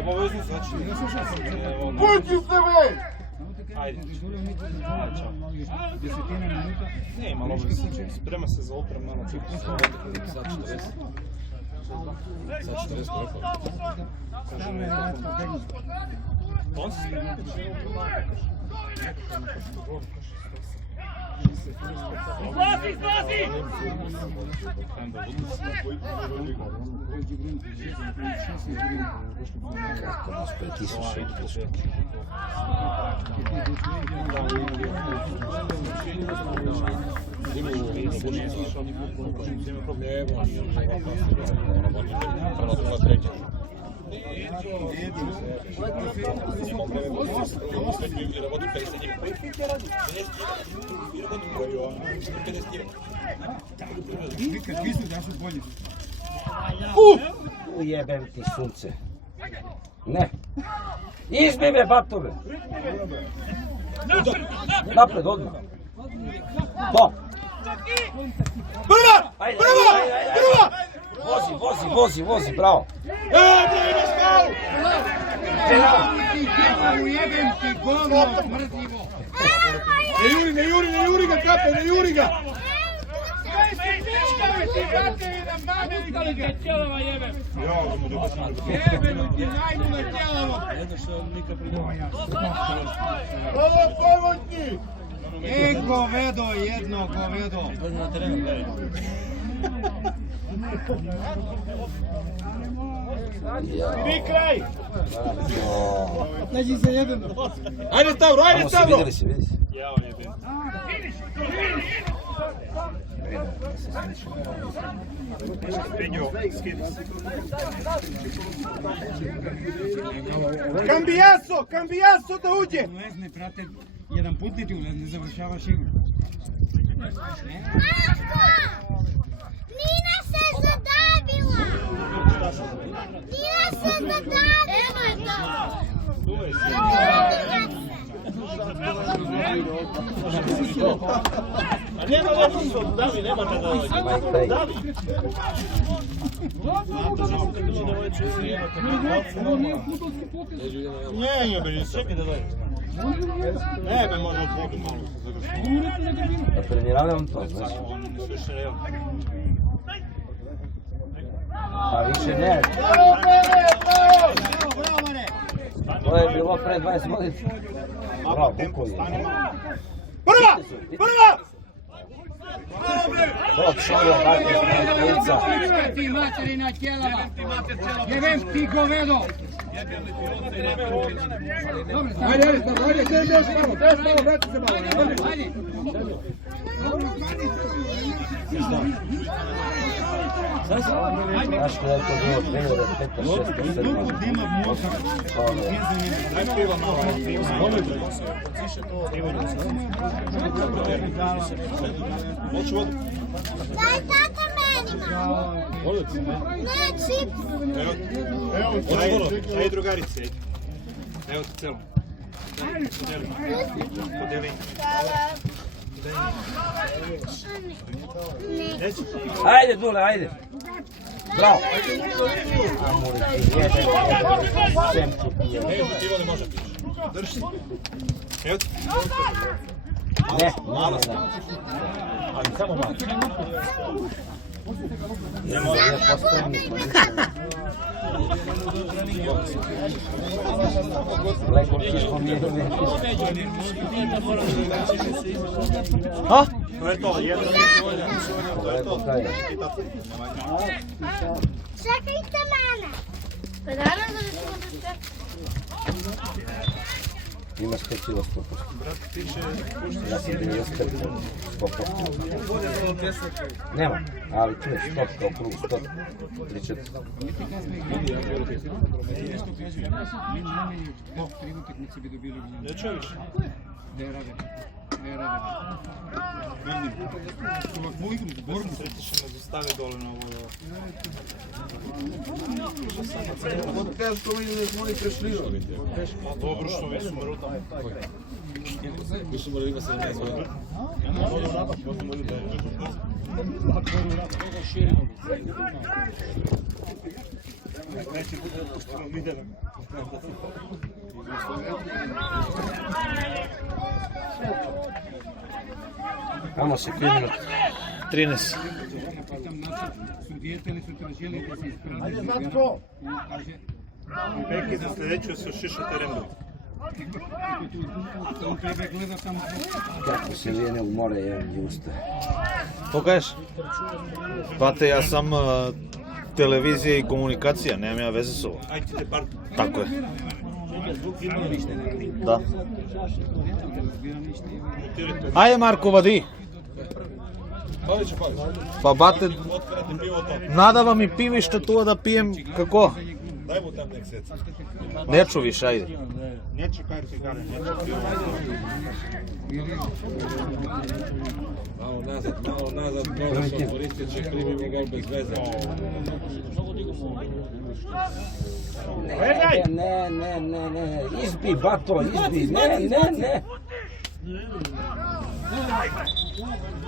Obavezno znači. Pući se ve! Ajde. Ne, malo obavezno. Sprema se za oprem, malo čuti se ovdje, sad 40. Sad 40 rekao. Kaže mi je kako. On se Izlazi, izlazi! Ujebem ti sunce. Ne. Izbi me batove. Napred, odmah. To. Prva! Ajde, Prva! ajde, ajde, ajde. Prva! Vozi, bravo. Bre, imaš faul! Ujebem ti govno, mrzivo! Ne juri ga, kape, ne juri ga! Kaj se piškave ti, brate, da mame lige! Jebeno ti najmuna tjelavo! Ovo povotni! Govedo, jedno govedo! Pri kraj! Znači se jebem! Ajde Stavro, ajde Stavro! Vidi se. Ja jebem. Cambiasso da uđe! Ne, brate, jedan put ne ti ne završavaš igru. Nina se zadavila! Nina se zadavila! Evo je to! A nema nešto, Davi, nema da Davi! Davi! Nie, będzie czekaj da daj. Ne, be može od vodu malo se završi. Trenirali on to, znaš? Pa više ne. To je bilo pre 20 godina. Bravo, Bukovi. Prva! Prva! Čovjek, dvojica. Ti materina tjelava! Jebem ti govedo! Ajde, gdje još malo, vrati se malo. Ajde! Znaš kada je to bilo 2005, 2006, Daj tata meni malo! Ne, čips! Daj drugarice. Evo ti celo. Podeli. Ajde, Dule, ajde. Bravo. Ivo ne može pići. Drži. Evo ti. Ne. Ali samo malo. Ne može, ne postavljeni smo. Lekom ćeš pomijeniti. A? To je to, jedno Lekom kaj je. Čekajte mene! Pa danas da ćemo da čekamo. Imaš 5 kilo 100%. Ja sam 95 100%. Nema, ali čuješ, stop kao krug, stop. Pričati. Ne čuješ? Da je rade. Ovakvu igru, borbu. Sretiše me zostave dole na ovo. Od teško mi ne smo ni prešli. Dobro što mi su mruta. Mi su morali ima 17 godina. Neće bude pušteno vidjela. Ама се кои минути? 13. Судијата ли су тражили да се изпрати? Ајде, Зlatko! Пеки за следеću su šiša terenu. Он треба гледа само. Како се виене у море ја ги уста. Покажеш? Бате, ја сам телевизија и комуникација, немам ја везе со ова. Ajde te bar. Тако е. Да. Ајде Марко, вади. Пали će pali. Па бате, Otvarate pivo to. надава ми пивиште туа да пием како? Daj mu tam nek seca. Не чувиш, ајде. Neće kaj cigare, neće pivo. Malo nazad, mnogo se koristit će, primimo gol bez veze. Не, изби, бато, изби, не.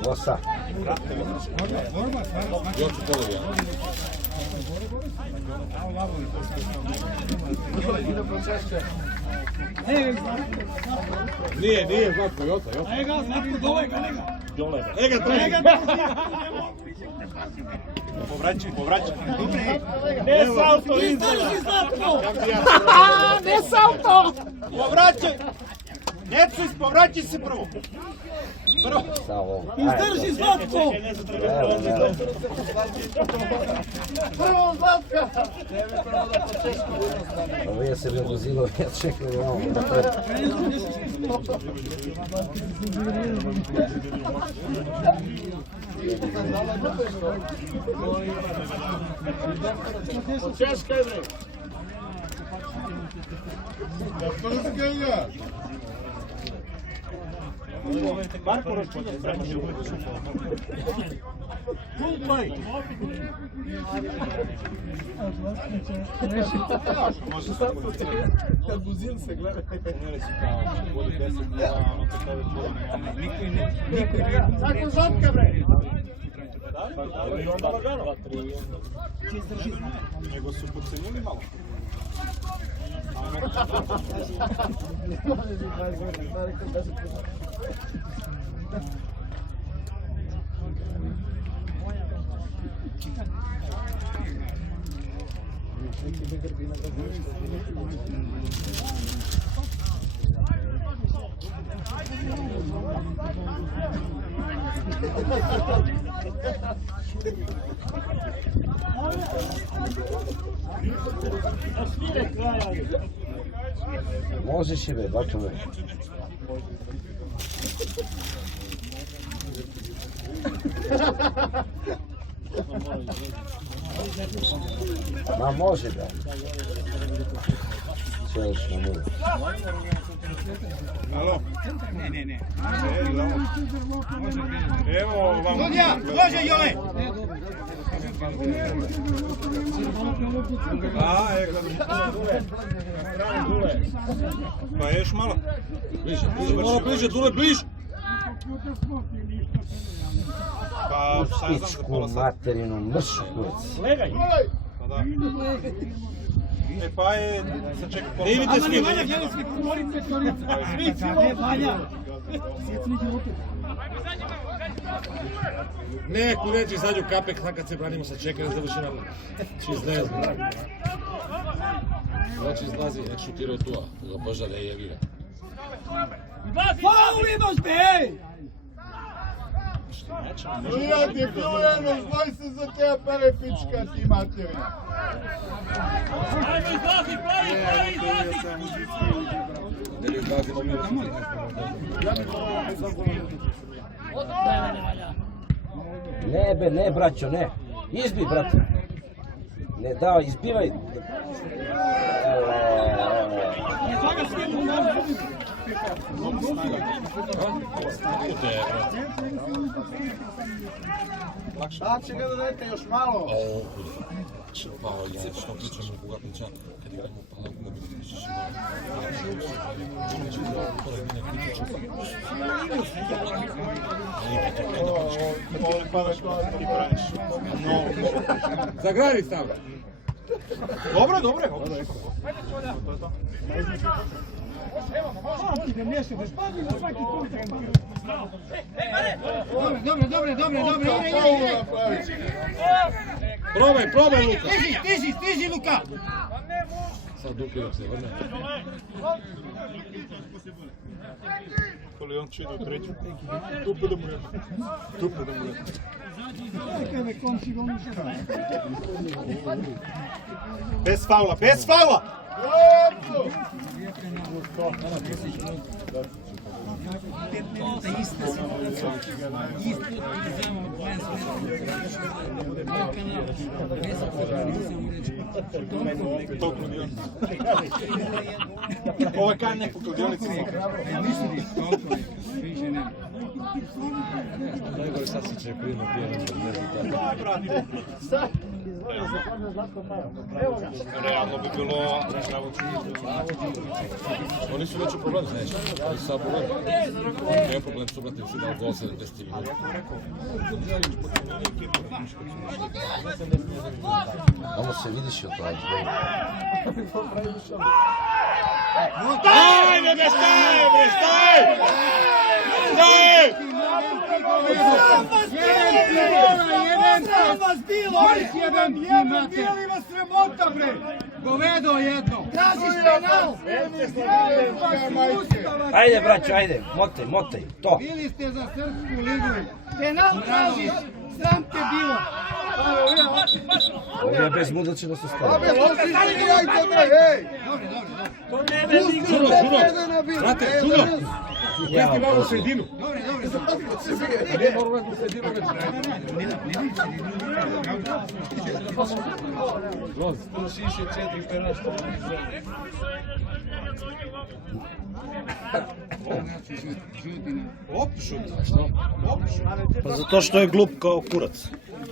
Лоса. Joću polovi, ja. Nije, Zlatko, Jota. Ega, Zlatko, dole ga, lega. Ega, to je. Povraćaj. Ne salto Izdrži, Zlatko! Ne salto! Povraćaj! Necu, povraćaj se prvo. Само. Izdrži, Zlatko! Prvo Zlatka! Вие се бе возило, ја чекам малку напред. Češkaj bre! Prskaj ga! Marko računa sprema što bude Kulpaj! Kad buzin se gleda, penjeli su kao, vodi 10 ono kako je Tako Zlatka bre! i onda lagano. Nego su pocenili malo. Можеш и бе, бато бе. Ма може да. Čeliš na nulu. Alo? Ne. Evo vam. Sudija, može Jove! Pa još malo. Bliže, malo bliže, Dule, bliže! Pa šta ja znam za Pičku pola sata. materinu, mršu kurac. Legaj! Pa da. E pa je, sad čekaj pola Ne idite svi, Vanja, Vjelenski, Kumorice, Torice. Ne, Vanja. Sjecni živote. Neku neće izađu kapek, sad kad se branimo sa čekaj, ne završi nam. Či izlazi. Znači izlazi, nek šutirao tuo, ga požade i jebi ga. Faul imaš, be! Ja ti pljujeno, znoj se za te pare pička ti materina. Ne li izlazimo mi Ne be, ne braćo, ne. Izbi, brate. Ne, da, izbivaj. Sad će ga dodajte još malo. Pa, što pričamo u Gatnića, kad igramo u Palanku, ne bi pričaš Zagradi stavlja. Dobro, dobro. Probaj Luka. Stiži Luka. Sad Duki dok se vrne. Коли он će ide u treću, tupe da mu je. Bez faula. Ovo je kaj nek po kladionici. Najgore sad se će prima pijenom rezultata. Realno bi bilo... Oni su već u problemu, znači. Oni su sad problem. Nije problem su, brate, si dao gol 70 minuta. Ovo se vidiš od toga. Ajde, ne staj! Jedan bili vas sramota, bre! Govedo jedno! Tražiš penal! Ajde, braćo, ajde, motaj, to. Bili ste za Srpsku ligu! Penal tražiš! Sram te bilo! Ovo je bez muda će da se stavi. Brate, Žuno! Ja, Malo u sredinu. Pa zato što je glup kao kurac.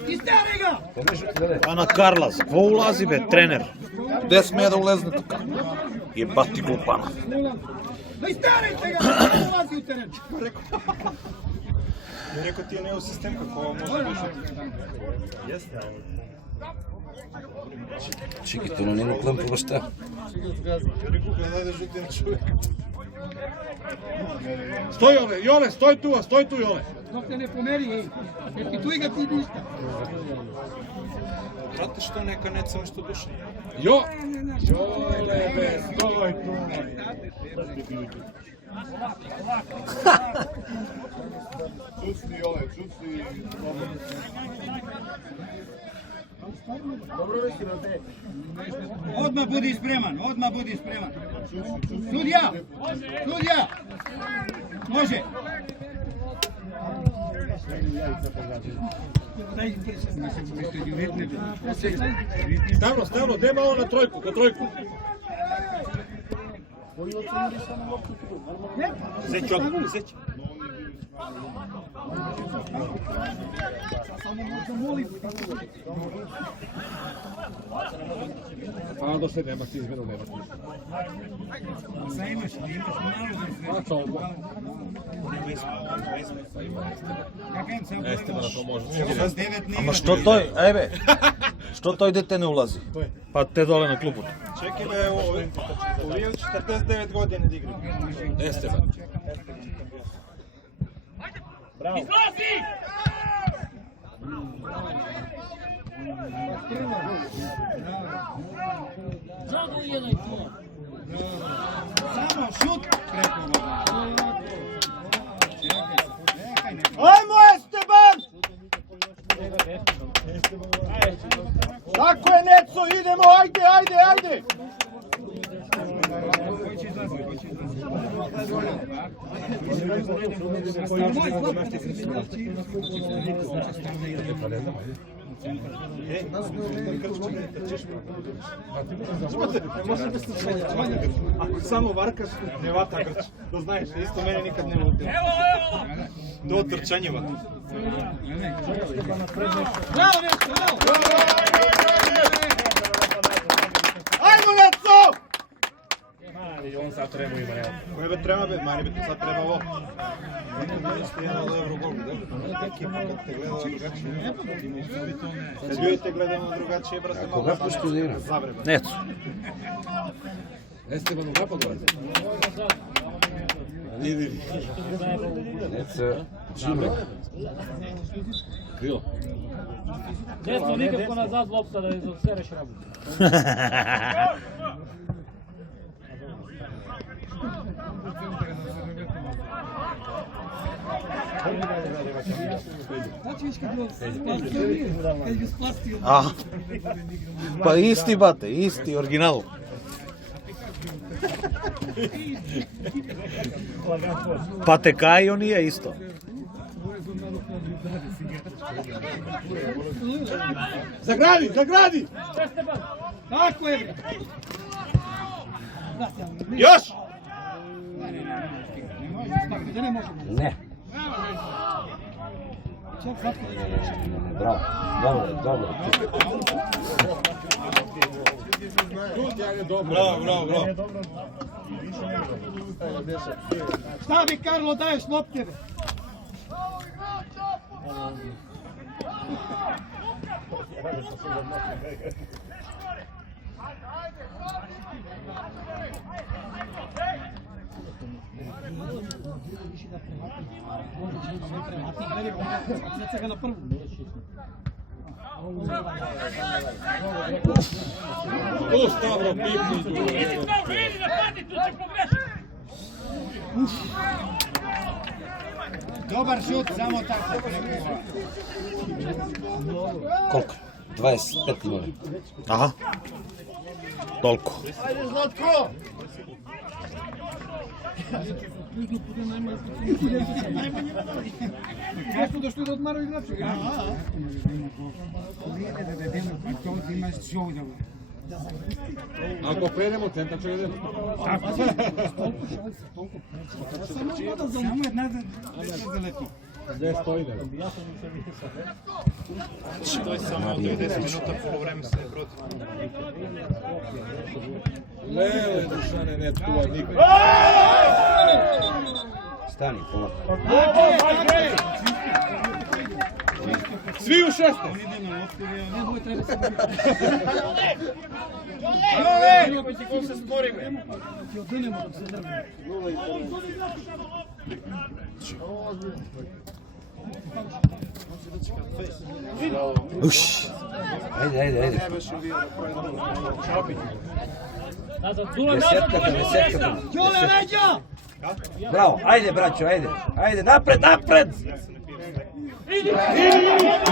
Istari ga! Ana Karlas, ko ulazi be, trener? Gde smije da ulezne tu kako? Jebati glupana. Da istarite ga! Da ulazi u teren! Rekao ti je neo sistem kako može da šuti. Jeste, ali... Čekaj, to nema klampu, šta? Rekao gledaj da žuti na čovjeka. Stoj Jole, stoj tu Jole. Dok te ne pomeri, ej! Jer ti tu i ga ti ništa! Brate, što neka neca nešto duše? Jo! Jole, be, stoj tu. Čucni, Jole, čucni. Dobro već na te. Odmah budi spreman! Sudija! Može! Stavno, gde malo na trojku, kod trojku. Zeć odmah, zeć. A do se nema ti izmenu, nema ti. Sad imaš malo A co ovo? Esteban to može. Ama što to, ebe, što to dete ne ulazi? Pa te dole na klupu. Čekaj me, u Rio 49 godina da igra. Esteban. Bravo. Samo šut preko voda. Ajmo Esteban! Tako je Neco, idemo, ajde! Ako samo varkaš, ne vata grč. To znaš, isto mene nikad ne vodi. Do trčanjeva. Bravo, Neco, bravo! Ajmo, Neco! On sad treba ima, evo. Koje be treba be? Mani bi to sad treba ovo. Nekad bi isto jedan od Eurogol, ekipa kad te gledala drugačije. Kad budete gledamo drugačije, brate, malo Koga pušti da igra? zavreba. Neco. Esteban u napadu. Neca, Čime. Krilo. Desno nikako nazad lopta da izsereš rabu. Znači viš kad bi spastio. Aha. Pa isti bate, isti, original. Pa te kaj on nije isto. Zagradi, zagradi! Tako je! Još! Ne. Bravo, dobro, dobro. Bravo, bravo, bravo. Šta bi Karlo daješ lopte? Ga na prvu. Tu stavno pipni. Dobar šut, samo tako. Koliko? 25 minuta. Aha. Toliko. Ajde, Zlatko! Kako su došli da odmaraju igrače? Ako krenemo u centar, će idemo. Samo jedna zaleti. Gdje stoji da? To je samo 90 minuta po vreme se protiv. Lele, Dušane, ne tuvaj nikad. Stani, polako. Svi u šesto! Ko se spori, bre? Uš. Ajde, ajde, ajde. Desetka, desetka. Ćole, Ređa! Bravo, ajde braćo, ajde. Ajde, napred, napred!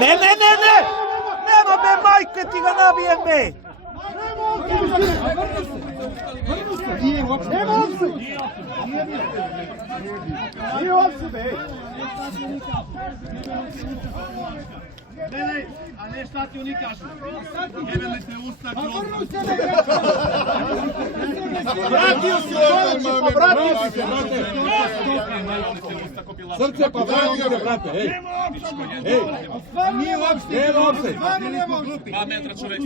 Ne, ne, ne, ne! Nema be, majke, ti ga nabijem be! Nije uopšte. Nema opcije! Nije opcije, be! Gledaj, a ne šta ti oni kažu. Jebele te usta Vrnu se, be! Vratio se Đolić, pa vratio se! Srce pa vrati se, brate, ej! Ej! Nije uopšte! Nema opcije! Stvarno nema opcije! 2 metra čovek.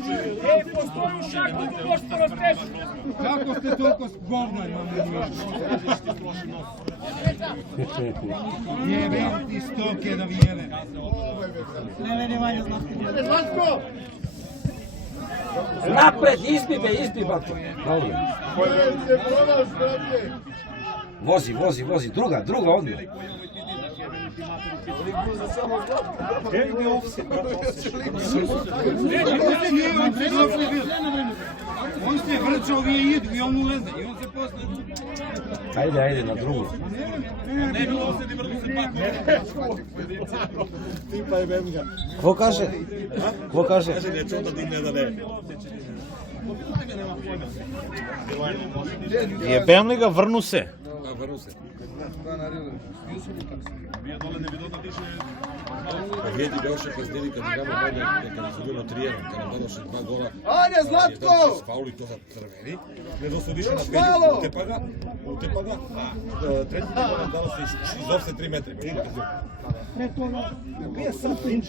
Kako ste toliko govna, jebem ti stoke da vijele. Zlatko! Napred, izbi be, izbi, bato. Dobro. Pojďte pro nás, bratě! Vozi, vozi, vozi. Druga, druga, odmah. Gdje je offset, brate, offset? On se vrčao, ovi idu i on uleze i on se posle... Ajde, ajde, na drugu. Ne bilo osjeti vrlo se pako. Tipa je Benga. Ko kaže? Ko kaže? Kaže da je čuo da digne da ne. Jebem li ga, vrnu se. A, vrnu se. Vidi Beoša Kazdeli kad igramo manje, kad su bilo 3-1, kad nam donoše 2 gola. Ajde, Zlatko! S fauli to crveni. Ne dosudiše na penju, utepa ga, a treći gol nam dalo se iz offset 3 metra. Bija sam pinč,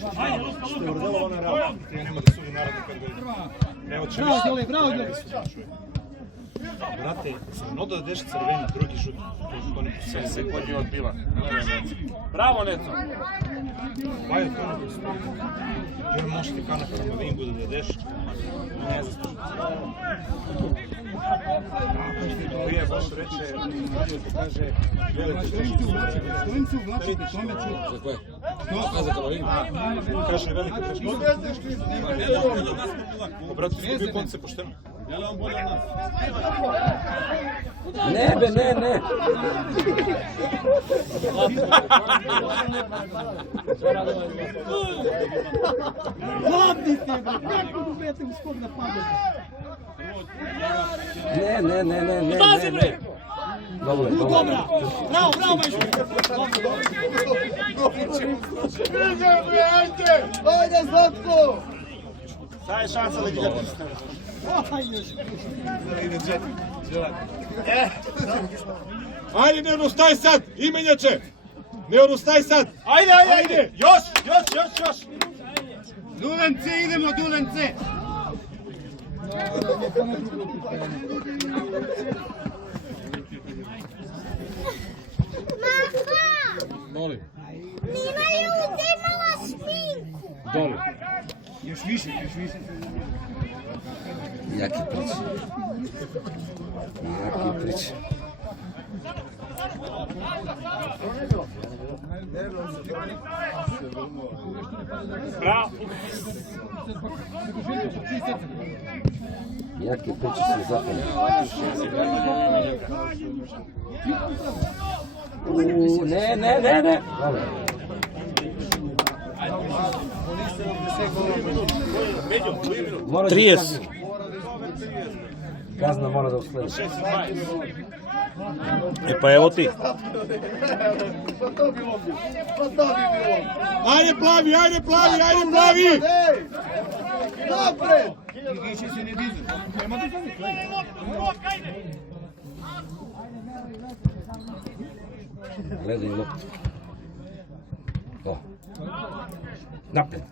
što je urdelova na radu. Nema da sudi narodu kad ga ne oče Bravo, Dole, bravo, Dole. Brate, samo da deš crveni, drugi žut. To ne sve se kodnje odbiva. Bravo, Neco. Bajo to ne postoji. Jer možete kanaka na vingu da deš, ne zaslužiti. Prije baš reče, kaže, velike teške. Stojim se uvlačiti, tome ću. Za koje? A za Kalavingu? Kaže, velike teške. Brate, skupi konce pošteno. Ne be, ne. Hladni ste, bre. Kako dobijete u skok da padete? Ne. Stazi, bre! Dobro. Dobra. Bravo, Majšo. Ajde, Zlatko! Sada je šansa da ga pristane. Ajde, ne odustaj sad, imenjače! Ne odustaj sad! Ajde! Još! Dulence, idemo, Dulence! Molim. Nina je uzimala špinku. Dole. Još više. Jaki prič. Jaki prič se zapali. Ne. Dobro. 30. Kazna mora da usledi. E pa evo ti. Ajde plavi! Napred! Više se ne dižu. Nema da se Gledaj loptu. To. Napred.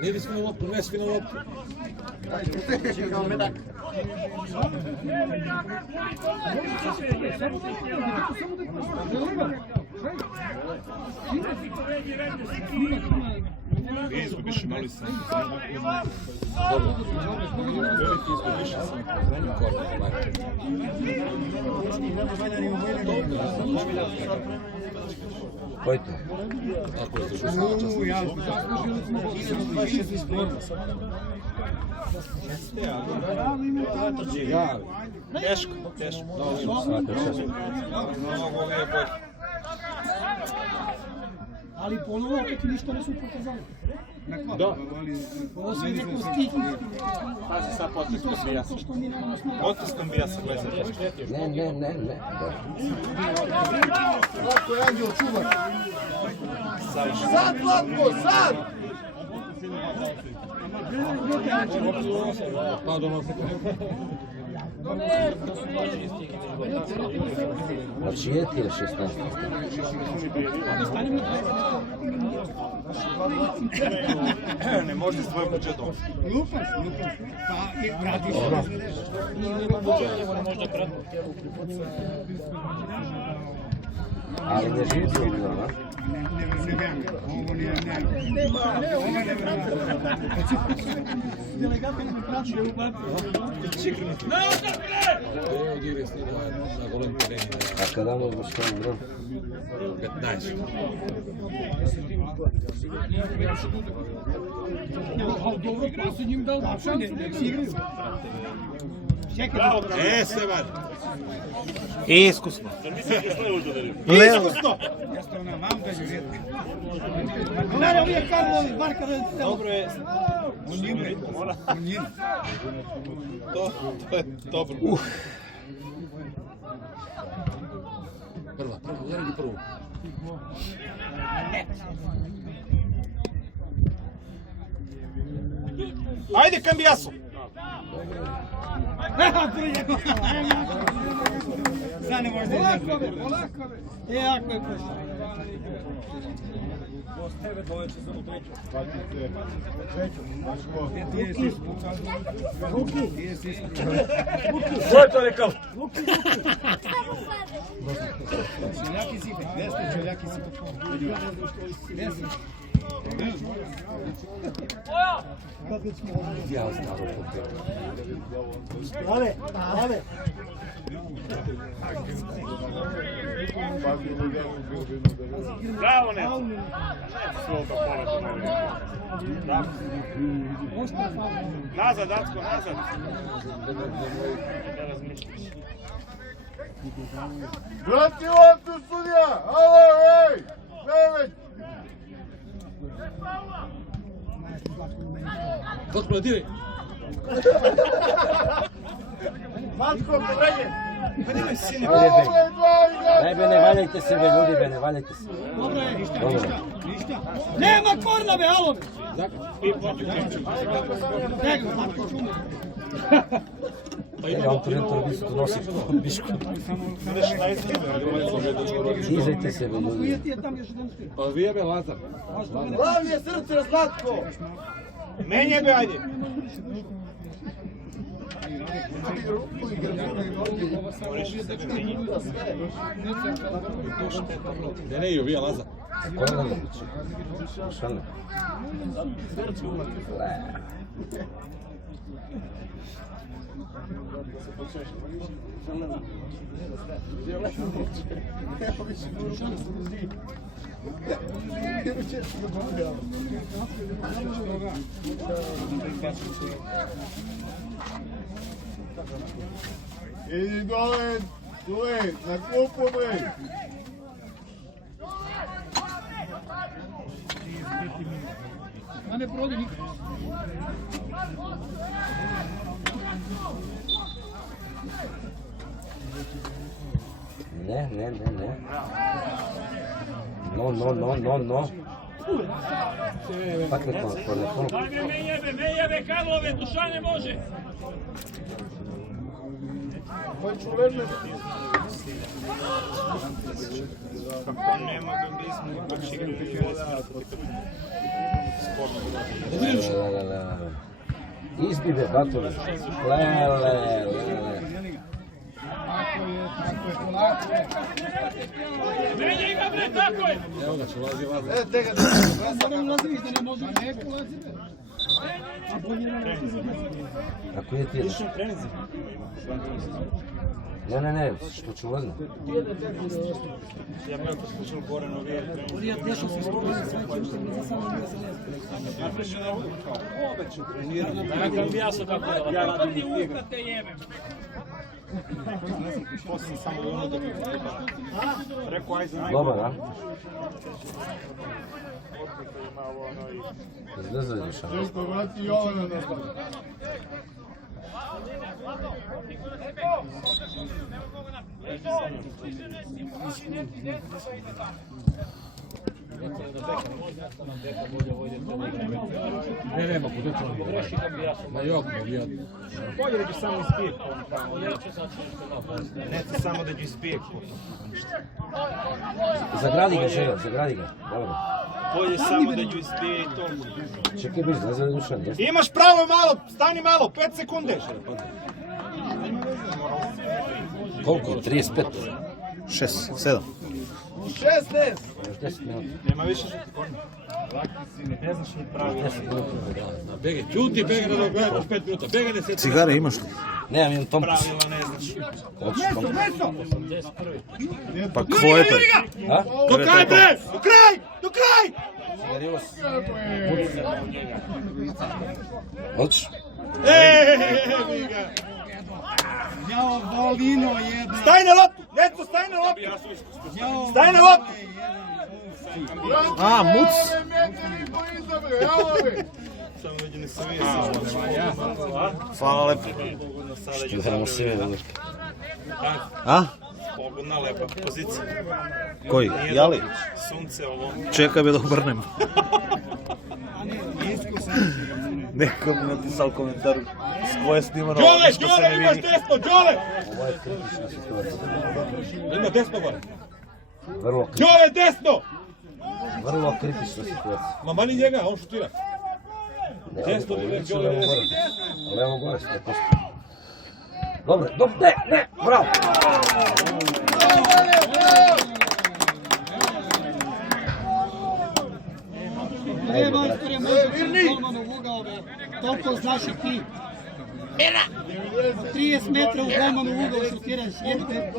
Nije svi na loptu, ne svi na loptu. Vi izgubiš imali sam. Dobro. Veliki izgubiš sam. Ko je to? Ako je zašao Teško. Mnogo je bolje. Ali ponovo opet ništa ne su pokazali. Da. Ovo sve neko stih. Pazi sad potiskom bijasa. To što mi nemamo snimati. Potiskom bijasa, gledaj. Ne. Zlatko je anđel čuvar. Sad, Zlatko, sad! Pa do nas A čije ti je 16? Ne možeš s tvojim budžetom. lupaš. Pa i vratiš se. Ali ne živite u Milano, a? Ovo nije Delegati me praćaju u baku. Evo igre s njima na golem terenu. A kada mu je što je bro? 15. Dobro, pa su njim dao šansu da si igraju. E, Stevan! Iskusno. Iskusno! Jeste ona vam da je redka. Gledaj, ovdje je Karlovi, Marka Redca. Dobro je. Unjine. To je dobro. Prva, jedan i prvu. Ajde, Kambijasu! Sad ne možda izgledati. Polako be. Jako je prošlo. Ko je to rekao? Čeljaki si, desne čeljaki si. Desne. Ave, ave. Bravo, Neto. Sloga, pola do mene. Nazad, Dacko, nazad. Ne razmišljaš. Vrati loptu, sudija! Alo, ej! Nemeć! Zlatko, diraj! Matko, povređen! Ne be, ne valjajte se be, ljudi be, ne valjajte se. Dobro je, ništa. Nema korna be, alo be. Nego, Matko, čume. Ja on trenutno nosi bišku. Izajte se be, ljudi. Uvijeti je tam još jedan spir. Pa vije be Lazar. Glavi je srce, Zlatko! Menje be, ajde! Ne, jo, vije Lazar. Ko je Lazović? Šta ne? Idi dole, dole, na klupu bre! A ne prodi nikad. Ne. No. Pak ne to. Ne jebe, Karlove, Dušane može. Izbibe, batovi. Lele. Ne igra, bre, tako je. Evo ga, će lazi Lazar. Moram Lazović da ne može. Neko Lazi be. A bolje ne može. Ako je ti? Ne, što ću ulazno? Ja bih poslušao gore novije. Ja tešao sam sporo za sve će što mi za samo nije se ne. Ja Kambijasu kako da. Ja radim u usta te jebem. Poslije samo da ono da bih rekao, aj za Dobar, da? Izlazio je Dušan. Željko, vrati Jovana na to. Ne, nema, kod to nije. Ma jok, vije. bolje da ću samo ispijek. Ne ti samo da ću ispijek. Zagradi ga, Željko, zagradi ga. Dobro. Bolje samo da ću ispijek i toliko. Čekaj, biš, nazvali Dušan. Imaš pravo malo, stani malo, 5 sekunde. Koliko? 35? 6, 7. 16! Još 10 minuta. Nema više što ti korne. Ne znaš ni pravila. Bege, čuti, bege da gledamo još 5 minuta. Bege ne se... Cigare imaš li? Nemam jedan tompus. Pravila ne znaš. Hoćeš tompus? Pa kvoje te? A? Do kraj, bre! Do kraj! Do kraj! Cigarillos. Hoćeš? Jao, Dolino jedno. Staj na loptu! Neco, staj na loptu! Staj na loptu! A, muc! Samo već ne sam Hvala lepo. Što da nam se vidi? A? Mogu na lepa pozicija. Koji? Jali? Sunce, ovo. Čekaj me da obrnem. Neko mi napisao komentar s koje snimano, ništa se ne imaš vidi. desno, Đole! Ovo je kritična situacija. Ima desno gore. Vrlo desno! Vrlo kritična situacija. Ma mani njega, on šutira. Desno ili Đole? Levo gore, 100%. Dobro, ne, bravo! Nije majstore, može golmanu u ugao, toliko znaš i ti. 30 metra u golmanu u ugao šutiraš, jebite.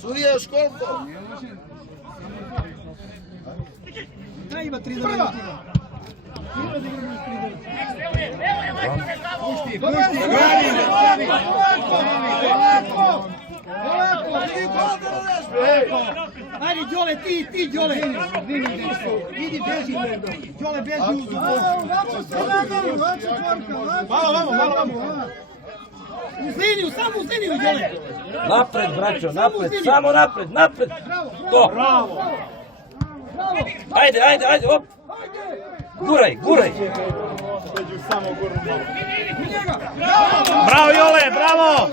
Sudija Školko! Da ima 3 minuta. Ajde, Đole, ti, Đole. Idi, beži. Đole, beži uz Malo. uz liniju, samo uz liniju, Đole. Napred, braćo, napred, samo napred. To. Ajde, op. Guraj. Bravo Jole, bravo!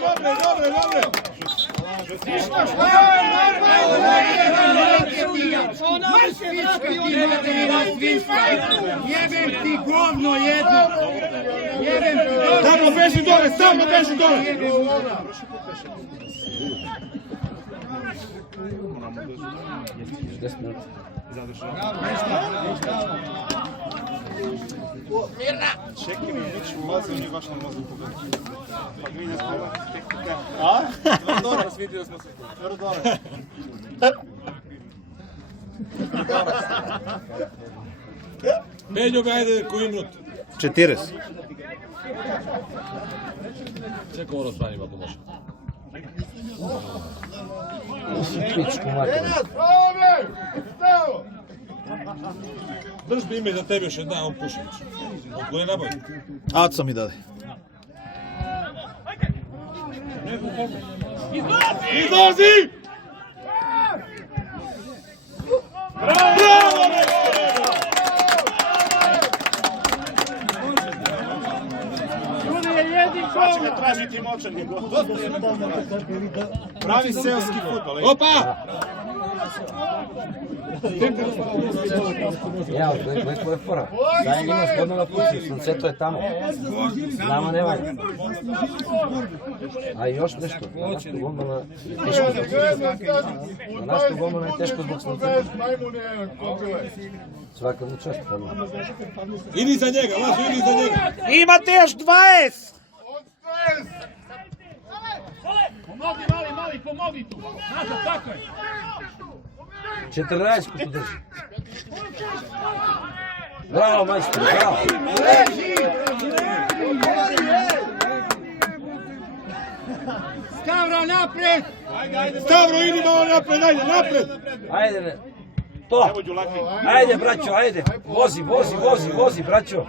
Jebem ti govno jedno! Samo beži dole! 10 minuta. Čekaj mi, neću ulazi, oni baš ne mogu pogledati. Pa mi ne spava tehnika. Dobro, vidio smo se. Dobro. Benjo ga ajde koji minut. 40. Čekaj ono smanjima ako može. Pičku materiju. Drž bi ime za tebi još jedna, on puši. Odgore naboj. Aca mi dade. Izlazi! Bravo! Sad će ga tražiti moćan. Pravi seoski futbol. Opa! Ja, gledaj koja je fora. Daj njima zgodno na pući, sunceto je tamo. Nama ne valja. A još nešto, na nastu golmana je teško zbog sunceta. Svaka mu čast. Idi za njega, Lazo, idi za njega. Imate još 20! Pomogi tu. Nazad, tako je. 14 kutu drži. Bravo, majstor, bravo. Stavro napred! Stavro, idi malo napred, ajde, napred! Ajde, to. Ajde, braćo, ajde. Vozi, braćo.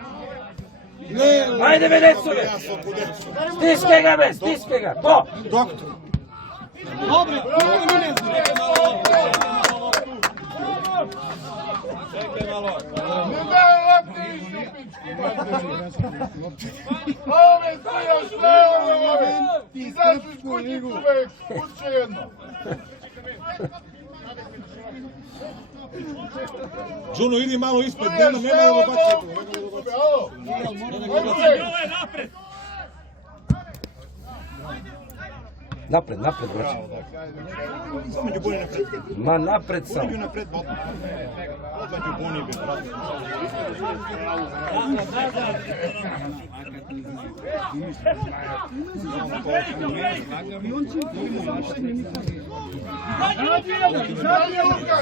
Ajde, Venecove. Stiske ga, to. Doktor. Dobre, Čekaj malo. Ove, stojaš sve ove! Izađu iz kućicu uvek, kuće jedno! Džuno, idi malo ispred, nema da dobaci. Napred, braćo. Ma napred sam.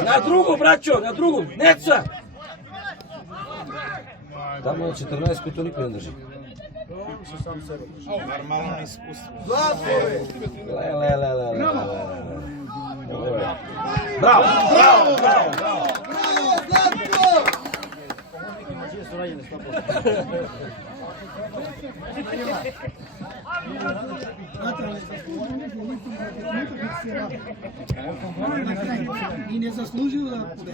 Na drugu, braćo, na drugu. Neca! Tamo je 14 koji to niko ne drži. Normalno iskustvo. Glasove! Le. Bravo, bravo, bravo, bravo. I ne zaslužio da bude.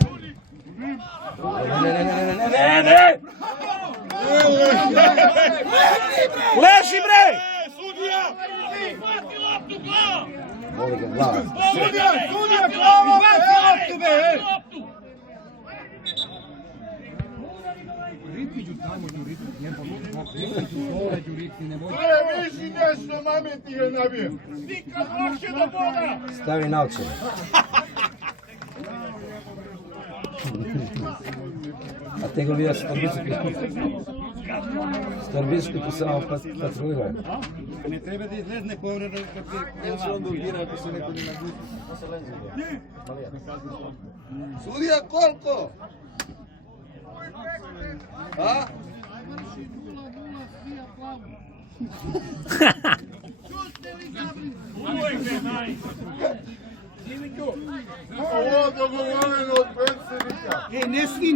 Ne! Leži bre! Voli ga glava. Sudija, glava, evo be! Viši nešto, mami ti je nabio. Nikad loše do Boga! Stavi naočare. A te ga vidiš Starbinski posao patroliraju. Ne treba da izlezne povreda da se on dogira ako se neko ne naguti. Sudija koliko? A? Ovo dogovoreno od predsjednika.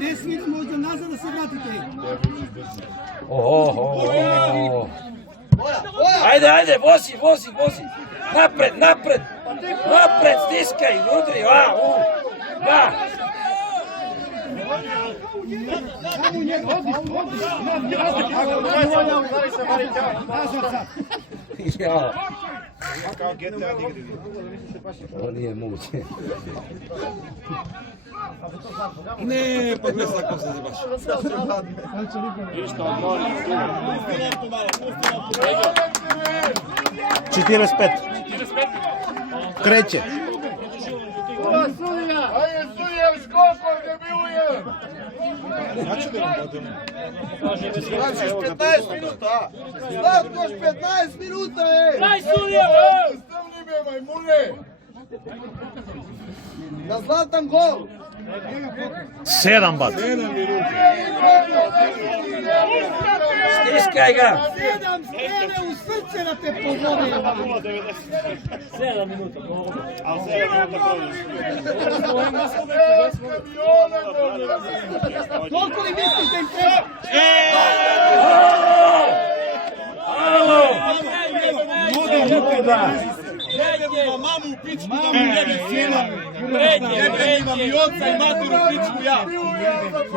Ne svi, možda nazad da se vratite. Ajde, vozi. Napred, stiskaj, udri, va. Ja. Ovo nije moguće. Ne, pa bez tako se baš. 45. Kreće. Ajde, sudija, skoliko debiluje! Znači da vam budemo. Znači, 15 minuta! Slatko, 15 minuta, ej! Daj sudija! Stavni me, majmune! Na zlatan gol! 7 bat. 7 minuta. Stiskaj ga! 7 strele u srce da te pogode. 7 minuta. Ali 7 minuta Koliko li misliš da im treba? Jebemo vam mamu u pičku da vam jebe sina. Jebem vam i oca i mater u pičku ja.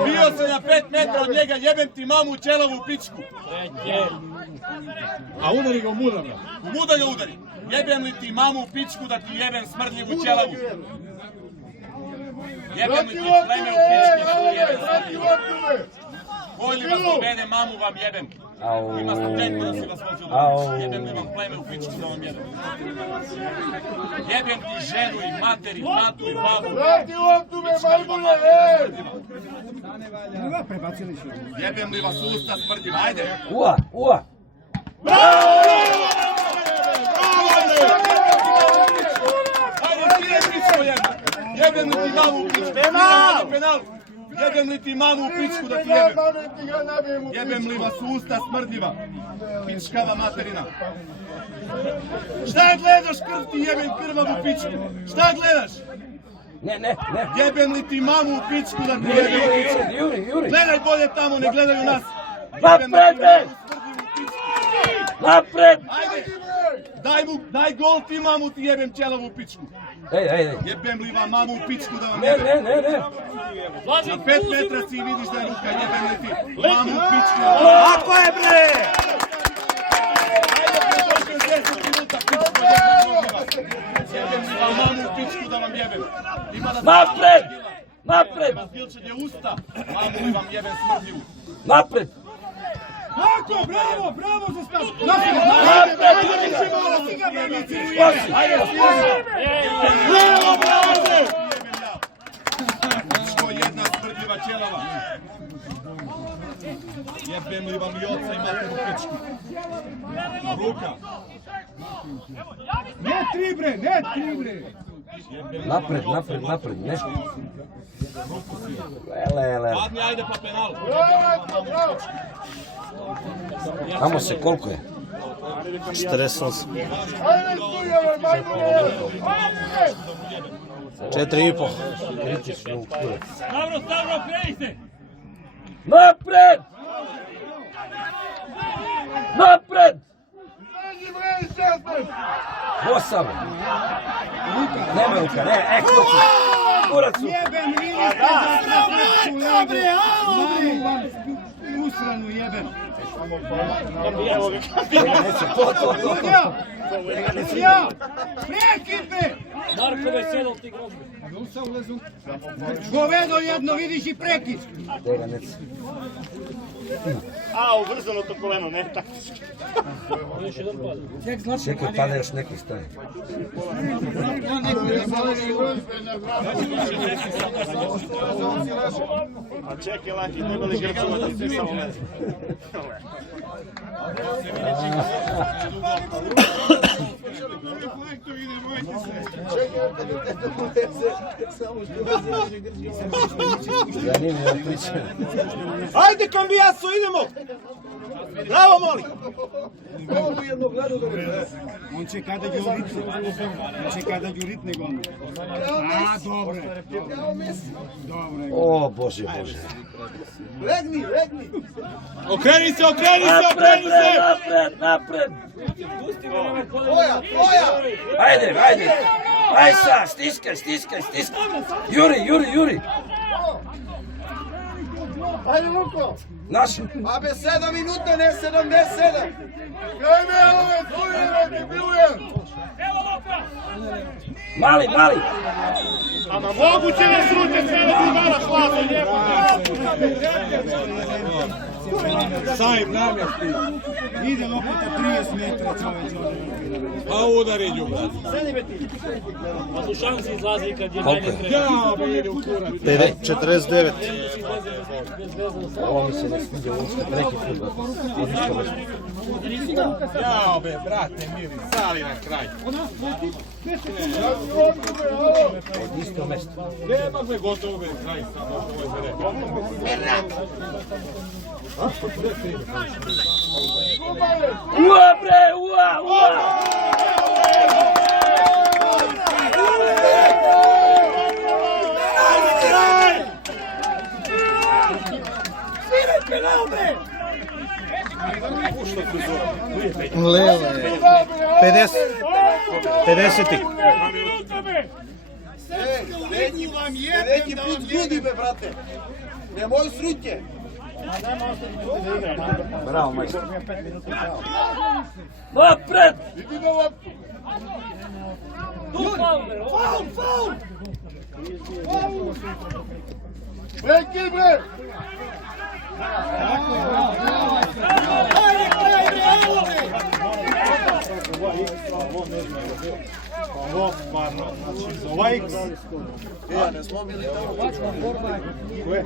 Bio sam na 5 metra od njega, jebem ti mamu u čelavu u pičku. A udari ga u muda, bro. U muda ga udari. Jebem li ti mamu u pičku da ti jebem smrdljivu čelavu. Jebem li ti pleme u pičku da ti jebem smrdljivu. Koji li vas do mene, mamu vam jebem. Ima studentu da si vas vođu do mene. Jebem li vam pleme u pičku da vam jebem. Jebem ti ženu i mater i tatu i babu. Vrati loptu me, majmune, ej! Jebem li vas u usta smrdljiva, ajde. Ua! Ajde, sine pičko jebem. Jebem li ti mamu u pičku. Penal! Jebem li ti mamu u pičku da ti jebem. Jebem li vas u usta smrdljiva. Pičkava materina. Šta gledaš, krv ti jebem krvavu pičku? Šta gledaš? Ne. Jebem li ti mamu u pičku da ti jebem? Juri. Gledaj bolje tamo, ne gledaju nas. Napred! Ajde! Daj gol ti mamu ti jebem ćelavu pičku. Ej. Jebem li vam mamu u pičku da vam jebem? Ne. Na 5 metra si vidiš da je ruka, jebem li ti mamu u pičku. Tako je bre! Ajde, pretočujem 10 minuta, pičko jebem. Jebem li vam mamu u pičku da vam jebem. Napred! Ima zbilčenje usta, mamu li vam jebem smrdljivu. Napred! Tako, bravo za stav! Pičko jedna smrdljiva ćelava. Jebem li vam i oca i mater u pičku. Ruka. Ne tri bre! Napred, ne. Ele. Padni, ajde pa penal. Tamo se koliko je? 48. Ajde, sudija me, majmune! 4,5. Kritično u kurac. Stavro, kreni se! Napred! Napred! 8. Nema ruka, ne, eksploci. Kuracu. Jebem, vidite da sam dobre, mamu vam usranu jebem. Ja, prekipe! Marko već sjedal ti grožbe. Govedo jedno, vidiš i prekid. A, ubrzano to koleno, ne taktički. Čekaj, pada još neki stanje. A čekaj, Laki, trebali grcovati, sve samo ne znam. Ajde, Kambijaso, idemo! Bravo, molim! On će kada Đurit, on će kada Đurit nego on. A, dobro. O, Bože, Bože. Okreni se, okreni se, okreni se! Napred! Ajde, ajde! Aj sad, stiskaj! Juri! Ajde, Luko! Naš! Abe 7 minuta, ne 77! Kaj me ove kujeve, ti bilujem! Mali! Ama moguće ne srute cele budala hladno, Sajim namjesti. Ide lopata 30 metra čoveč. A udari nju, brate. Pa su šansi izlazi kad je Koliko meni je? treba. Ja, be, ide u kurac. 49. Ovo mi se ne sviđa, ovo ste preki futbol. Ja, be, brate, mili, sali na kraj. Od isto mesto. Nema se gotovo, be, kraj sad, ovo je rekao. Ua, bre, ua! Lele. 50. Neki put ljudi me, brate! Nemoj srutje! Bravo, majstor. Napred! Idi na loptu! Faul! Preki, bre! Ovo stvarno, znači za ovaj X. Ja, ne smo bili tamo. Koje?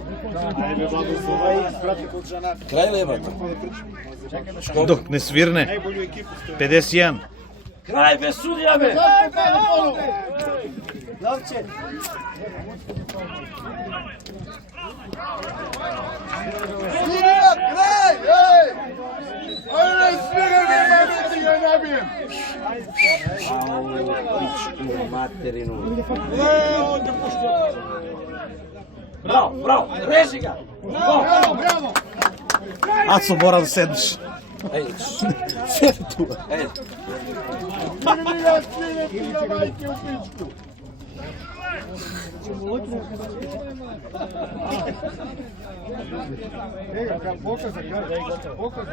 Ajde, Vlado, za ovaj X, brate, kod Žanata. Kraj lebata. Dok ne svirne. Najbolju ekipu ste. 51. Kraj bez sudija, be! Davče! Sudija, kraj! Ej! Ajde, ne svira mi, mame, ti ga nabijem! Pičku materinu. Bravo, reži ga! Bravo! Aco, mora da sedneš. Ej, sjedi tu. Ej, Svira ti ga, majke, u pičku!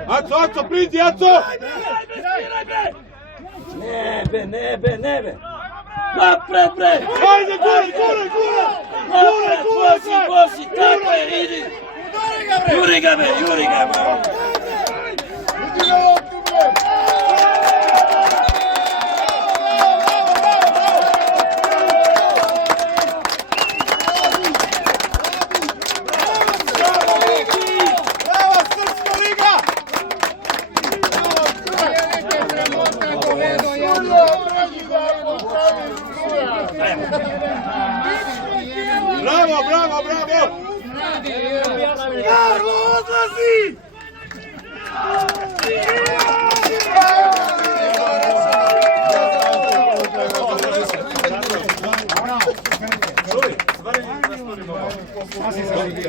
Aco, pridi, Aco! ne be! Napred, bre! Ajde, gure! Napred, bosi, tako je, idi! Juri ga, be! Idi na loptu, bre! Bravo! Karlo odlazi! Pazi sad.